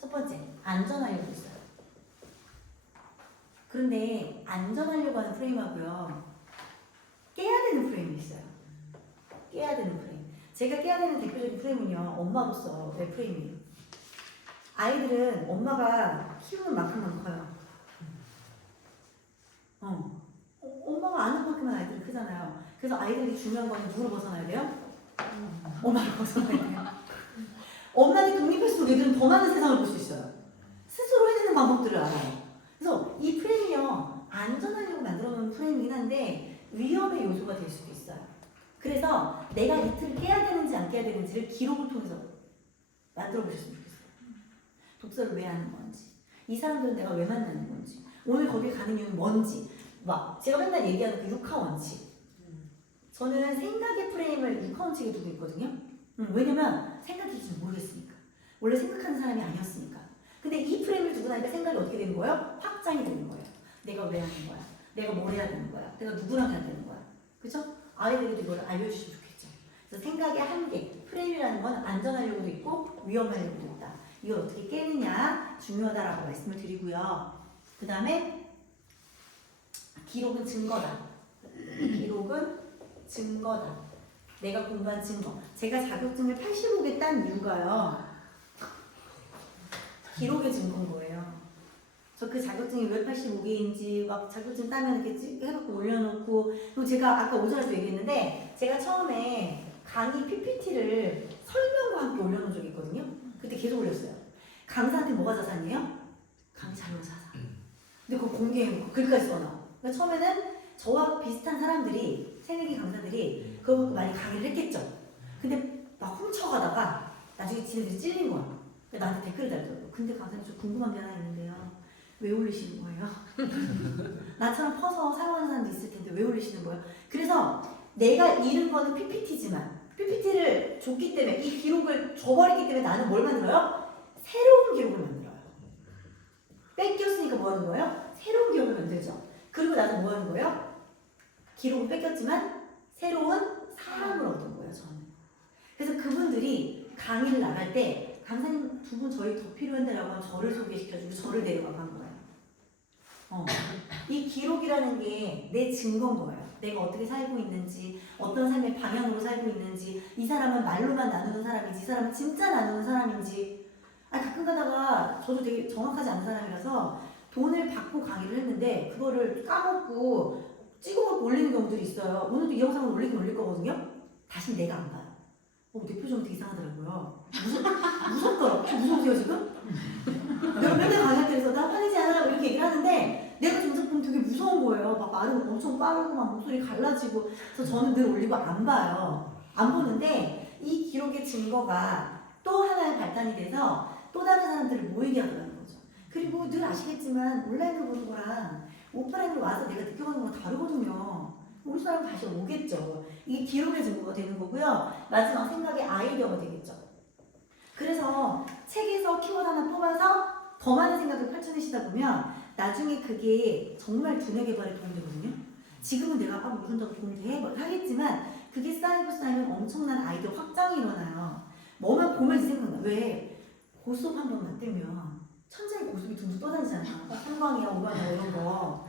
첫 번째, 안전하려고 있어요. 그런데 안전하려고 하는 프레임하고요. 깨야 되는 프레임이 있어요. 깨야 되는 프레임. 제가 깨야 되는 대표적인 프레임은요. 엄마로서의 프레임이에요. 아이들은 엄마가 키우는 만큼만 커요. 엄마가 아는 만큼만 아이들은 크잖아요. 그래서 아이들이 중요한 건 누구를 벗어나야 돼요? 엄마를 벗어나야 돼요. 엄마한테 독립할수록 애들은 더 많은 세상을 볼 수 있어요. 스스로 해내는 방법들을 알아요. 그래서 이 프레임이요. 안전하려고 만들어놓은 프레임이긴 한데 위험의 요소가 될 수도 있어요. 그래서 내가 이 틀을 깨야 되는지 안 깨야 되는지를 기록을 통해서 만들어 보셨으면 좋겠어요. 독서를 왜 하는 건지, 이 사람들은 내가 왜 만나는 건지, 오늘 거기 가는 이유는 뭔지, 막 제가 맨날 얘기하는 그 6화 원칙. 저는 생각의 프레임을 6화 원칙에 두고 있거든요. 왜냐면 생각일지 모르겠으니까. 원래 생각하는 사람이 아니었으니까. 근데 이 프레임을 두고 나니까 생각이 어떻게 되는 거예요? 확장이 되는 거예요. 내가 왜 하는 거야? 내가 뭘 해야 되는 거야? 내가 누구랑 해야 되는 거야? 그죠? 아이들에게도 이걸 알려주시면 좋겠죠. 그래서 생각의 한계, 프레임이라는 건 안전하려고도 있고 위험하려고도 있다. 이걸 어떻게 깨느냐 중요하다라고 말씀을 드리고요. 그 다음에 기록은 증거다. 기록은 증거다. 내가 공부한 증거. 제가 자격증을 85개 딴 이유가요. 기록의 증거인 거예요. 저 그 자격증이 왜 85개인지 막 자격증 따면 이렇게 해갖고 올려놓고, 그리고 제가 아까 오전에도 얘기했는데 제가 처음에 강의 PPT를 설명과 함께 올려놓은 적이 있거든요. 그때 계속 올렸어요. 강사한테 뭐가 자산이에요? 강의 자료가 자산. 근데 그거 공개해놓고 글까지 써놔. 그러니까 처음에는 저와 비슷한 사람들이, 새내기 강사들이 그거 갖고 많이 강의를 했겠죠. 근데 막 훔쳐가다가 나중에 지네들이 찔린 거야. 그래서 나한테 댓글을 달더라고. 근데 강사님 저 궁금한 게 하나 있는데요. 왜 올리시는 거예요? 나처럼 퍼서 사용하는 사람도 있을 텐데 왜 올리시는 거예요? 그래서 내가 잃은 거는 PPT지만 PPT를 줬기 때문에 이 기록을 줘버렸기 때문에 나는 뭘 만들어요? 새로운 기록을 만들어요. 뺏겼으니까 뭐 하는 거예요? 새로운 기록을 만들죠. 그리고 나서 뭐 하는 거예요? 기록은 뺏겼지만 새로운 사람을 얻은 거예요, 저는. 그래서 그분들이 강의를 나갈 때 강사님 두 분 저희 더 필요한데라고 하면 저를 소개시켜주고 저를 데려가고 한 거예요. 이 기록이라는 게 내 증거인 거예요. 내가 어떻게 살고 있는지, 어떤 삶의 방향으로 살고 있는지, 이 사람은 말로만 나누는 사람인지, 이 사람은 진짜 나누는 사람인지. 가끔 가다가 저도 되게 정확하지 않은 사람이라서 돈을 받고 강의를 했는데 그거를 까먹고 찍어갖고 올리는 경우들이 있어요. 오늘도 이 영상을 올리긴 올릴 거거든요. 다시 내가 안 봐요. 내 표정 되게 이상하더라고요. 무섭더라고. 무서우세요 지금? 내가 맨날 강의할 때에서 나 화내지 않아 이렇게 얘기를 하는데 내가 정작 보면 되게 무서운 거예요. 막 말은 엄청 빠르고 막 목소리 갈라지고. 그래서 저는 늘 올리고 안 봐요. 안 보는데 이 기록의 증거가 또 하나의 발단이 돼서 또 다른 사람들을 모이게 하더라는 거죠. 그리고 늘 아시겠지만 온라인으로 보는 거랑 오프라인으로 와서 내가 느껴보는 거랑 다르거든요. 우리 사람 다시 오겠죠. 이게 기록의 증거가 되는 거고요. 마지막 생각의 아이디어가 되겠죠. 그래서 책에서 키워드 하나 뽑아서 더 많은 생각을 펼쳐내시다 보면 나중에 그게 정말 두뇌 개발에 도움이 되거든요. 지금은 내가 무슨 더 도움이 돼? 뭐 하겠지만 그게 쌓이면 엄청난 아이디어 확장이 일어나요. 뭐만 보면 이 생각나. 왜? 고속 한 번만 뜨면 천장에 고속이 둥둥 떠다니잖아요. 삼광이야, 오광이야 이런 거.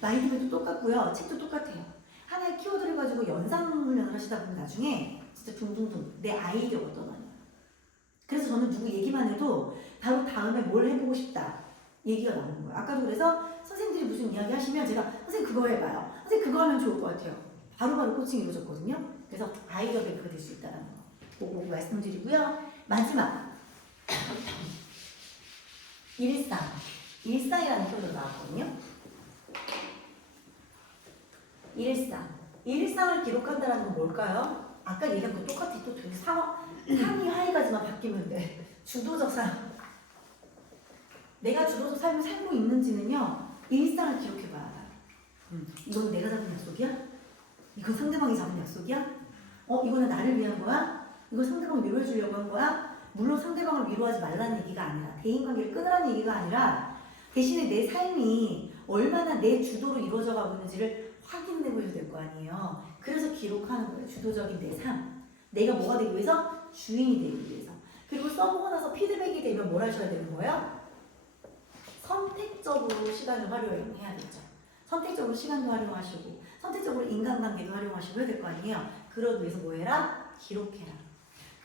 마인드맵도 똑같고요. 책도 똑같아요. 하나의 키워드를 가지고 연상 훈련을 하시다 보면 나중에 진짜 둥둥둥 내 아이디어가 떠나요. 그래서 저는 누구 얘기만 해도 바로 다음에 뭘 해보고 싶다 얘기가 나오는 거예요. 아까도 그래서 선생님들이 무슨 이야기 하시면 제가 선생님 그거 해봐요. 선생님 그거 하면 좋을 것 같아요. 바로바로 코칭이 이루어졌거든요. 그래서 아이디어 베이크가 될 수 있다는 거 꼭 말씀드리고요. 마지막 일상이라는 표현도 나왔거든요. 일상을 기록한다는 건 뭘까요? 아까 얘기한 거 똑같아. 또 되게 상위 하위까지만 바뀌면 돼. 주도적 삶. 내가 주도적 삶을 살고 있는지는요. 일상을 기록해봐야 알아요. 이건 내가 잡은 약속이야? 이건 상대방이 잡은 약속이야? 이거는 나를 위한 거야? 이거 상대방을 위로해주려고 한 거야? 물론 상대방을 위로하지 말라는 얘기가 아니라 대인관계를 끊으라는 얘기가 아니라 대신에 내 삶이 얼마나 내 주도로 이루어져 가고 있는지를 확인해 보셔야 될 거 아니에요. 그래서 기록하는 거예요. 주도적인 내 삶. 내가 뭐가 되기 위해서? 주인이 되기 위해서. 그리고 써보고 나서 피드백이 되면 뭘 하셔야 되는 거예요? 선택적으로 시간을 활용해야겠죠. 선택적으로 시간도 활용하시고 선택적으로 인간관계도 활용하시고 해야 될 거 아니에요. 그러기 위해서 뭐 해라? 기록해라.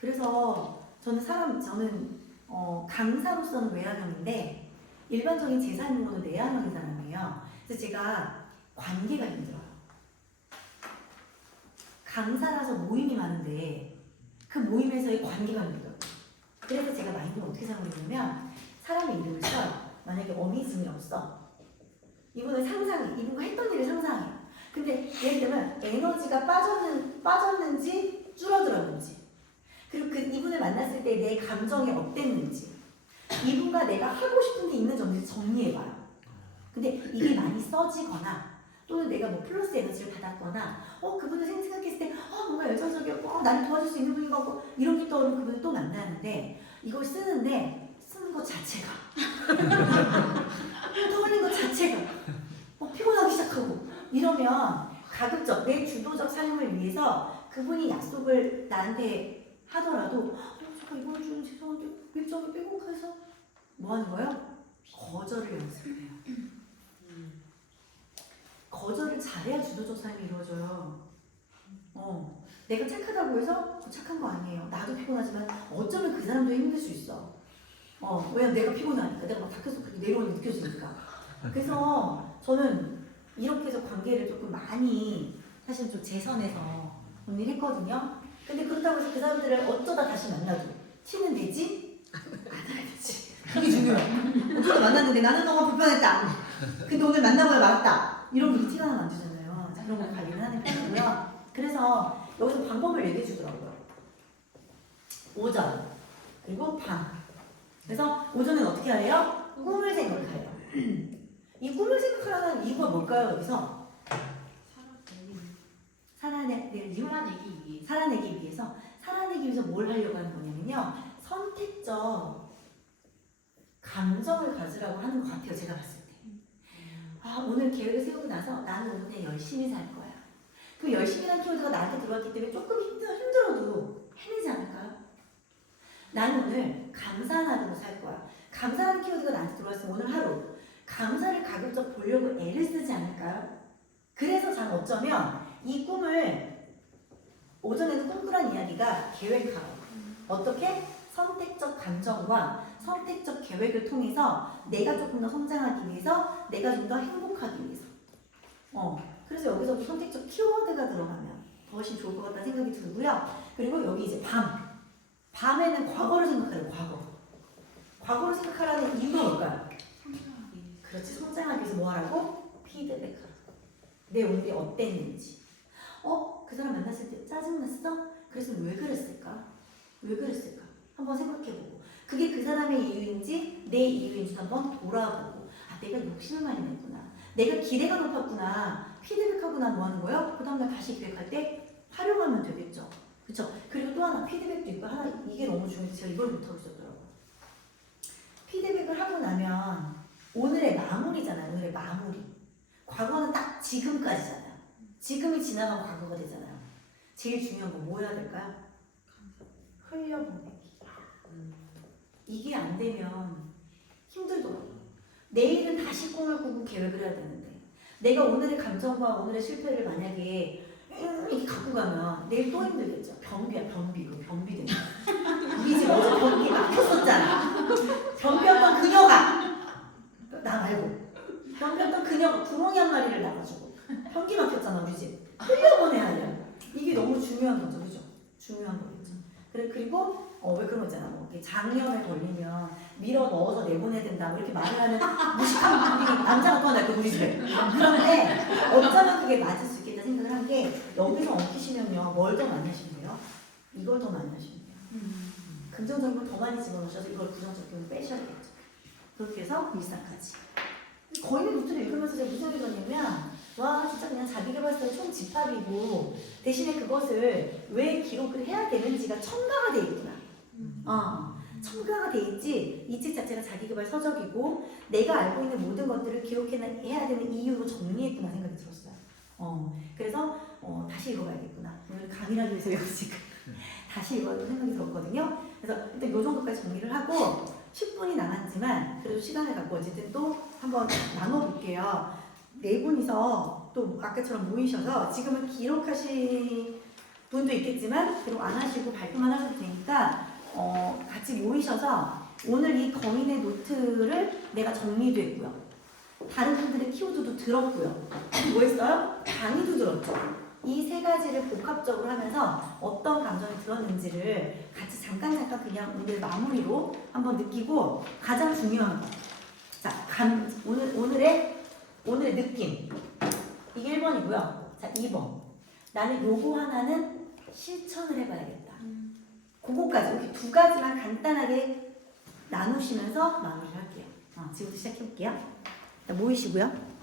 그래서 저는 강사로서는 외향형인데 일반적인 제 삶으로는 내향형인 사람이에요. 그래서 제가 관계가 힘들어요. 강사라서 모임이 많은데 그 모임에서의 관계가 힘들어요. 그래서 제가 마인드를 어떻게 사용했냐면 사람의 이름을 써요. 만약에 어미즘이라고 써. 이분은 상상해. 이분과 했던 일을 상상해. 근데 예를 들면 에너지가 빠졌는지 줄어들었는지 그리고 그 이분을 만났을 때 내 감정이 어땠는지 이분과 내가 하고 싶은 게 있는지 없는지 정리해봐요. 근데 이게 많이 써지거나 또는 내가 뭐 플러스 에너지를 받았거나 그분을 생각했을 때 뭔가 열정적이었고 나를 도와줄 수 있는 분인 것 같고 이런 게 떠오르면 그분을 또 만나는데 이걸 쓰는데 쓰는 것 자체가 떠올린 것 자체가 피곤하기 시작하고 이러면 가급적 내 주도적 삶을 위해서 그분이 약속을 나한테 하더라도 제가 이번 주는 죄송한데 일정이 빼곡해서 뭐 하는 거예요? 거절을 연습해요. 거절을 잘해야 주도적 삶이 이루어져요. 내가 착하다고 해서 착한 거 아니에요. 나도 피곤하지만 어쩌면 그 사람도 힘들 수 있어. 왜냐면 내가 피곤하니까 내가 막 닥쳐서 그렇게 내려오는 게 느껴지니까. 그래서 저는 이렇게 해서 관계를 조금 많이 사실 좀 재선해서 정리했거든요. 근데 그렇다고 해서 그 사람들을 어쩌다 다시 만나도 티는 내지 않아야 되지. 그게 중요해요. 어쩌다 만났는데 나는 너가 불편했다. 근데 오늘 만나고야 말았다. 이런 게 티가 나면 안 되잖아요. 자, 그런 거 관리를 하는 편이고요. 그래서 여기서 방법을 얘기해 주더라고요. 오전 그리고 밤. 그래서 오전은 어떻게 하래요? 꿈을 생각해요. 이 꿈을 생각하라는 이유가 뭘까요? 여기서 살아내기 위해서 뭘 하려고 하는 거냐면요. 선택적 감정을 가지라고 하는 것 같아요. 제가 봤을 때. 오늘 계획을 세우고 나서 나는 오늘 그냥 열심히 살 거야. 그 열심히라는 키워드가 나한테 들어왔기 때문에 조금 힘들어도 해내지 않을까요? 나는 오늘 감사한 하루로 살 거야. 감사하는 키워드가 나한테 들어왔으면 오늘 하루 감사를 가급적 보려고 애를 쓰지 않을까요? 그래서 전 어쩌면 이 꿈을 오전에는 꿈꾸란 이야기가 계획하고 어떻게? 선택적 감정과 선택적 계획을 통해서 내가 조금 더 성장하기 위해서 내가 좀 더 행복하기 위해서 그래서 여기서도 선택적 키워드가 들어가면 훨씬 좋을 것 같다는 생각이 들고요. 그리고 여기 이제 밤에는 과거를 생각하래요. 과거를 생각하라는 이유가 뭘까요? 그렇지. 성장하기 위해서 뭐 하라고? 피드백하라고. 내 오늘이 어땠는지. 그 사람 만났을 때 짜증났어? 그래서 왜 그랬을까? 한번 생각해보고 그게 그 사람의 이유인지 내 이유인지 한번 돌아보고 내가 욕심을 많이 냈구나. 내가 기대가 높았구나. 피드백하고 난 뭐 하는 거예요? 그 다음날 다시 기획할 때 활용하면 되겠죠. 그쵸? 그리고 또 하나 피드백도 있고 하나 이게 너무 중요해서 제가 이걸 못하고 있었더라고요. 피드백을 하고 나면 오늘의 마무리잖아요. 오늘의 마무리. 과거는 딱 지금까지잖아요. 지금이 지나간 과거가 되잖아요. 제일 중요한 건 뭐 해야 될까요? 흘려보내기. 이게 안 되면 힘들더라고요. 내일은 다시 꿈을 꾸고 계획을 해야 되는데 내가 오늘의 감정과 오늘의 실패를 만약에 이렇게 갖고 가면 내일 또 힘들겠죠. 변비야 변비. 그 변비 되는 우리 집 어제 변비 막혔었잖아. 변비였던 그녀가 나 말고 변비였던 그녀가 구멍이 한 마리를 나가지고 변기 막혔잖아. 우리 집 흘려보내야 돼요. 이게 너무 중요한 거죠. 그죠? 중요한 거겠죠. 그리고 왜 그런 거 있잖아. 뭐 장염에 걸리면 밀어 넣어서 내보내야 된다. 뭐 이렇게 말을 하는 무식한 분이 남자가 또 하나 있고 우리 집에. 그런데 어쩌면 그게 맞을 수 있겠다 생각을 한 게 여기서 엉키시면요. 뭘 더 많이 하시는데요? 이걸 더 많이 하시는데요. 긍정적인 걸 더 많이 집어넣으셔서 이걸 부정적인 걸 빼셔야 되겠죠. 그렇게 해서 일상까지. 거인의 노트를 읽으면서 제가 무슨 생각이 들었냐면 와 진짜 그냥 자기계발서의 총집합이고 대신에 그것을 왜 기록을 해야 되는지가 첨가가 돼 있구나. 첨가가 돼 있지 이 책 자체가 자기계발 서적이고 내가 알고 있는 모든 것들을 기록해야 되는 이유로 정리했구나 생각이 들었어요. 그래서 다시 읽어봐야겠구나. 오늘 강의를 하기 위해서 여기 지금 다시 읽어야 생각이 들었거든요. 그래서 일단 요 정도까지 정리를 하고 10분이 남았지만 그래도 시간을 갖고 어쨌든 또 한번 나눠볼게요. 네 분이서 또 아까처럼 모이셔서 지금은 기록하실 분도 있겠지만 기록 안 하시고 발표만 하셔도 되니까 같이 모이셔서 오늘 이 거인의 노트를 내가 정리도 했고요. 다른 분들의 키워드도 들었고요. 뭐 했어요? 강의도 들었죠. 이 세 가지를 복합적으로 하면서 어떤 감정이 들었는지를 같이 잠깐 그냥 오늘 마무리로 한번 느끼고 가장 중요한 거. 자, 오늘의 느낌. 이게 1번이고요. 자, 2번. 나는 요거 하나는 실천을 해봐야겠다. 그거까지 이렇게 두 가지만 간단하게 나누시면서 마무리를 할게요. 지금부터 시작해볼게요. 모이시고요.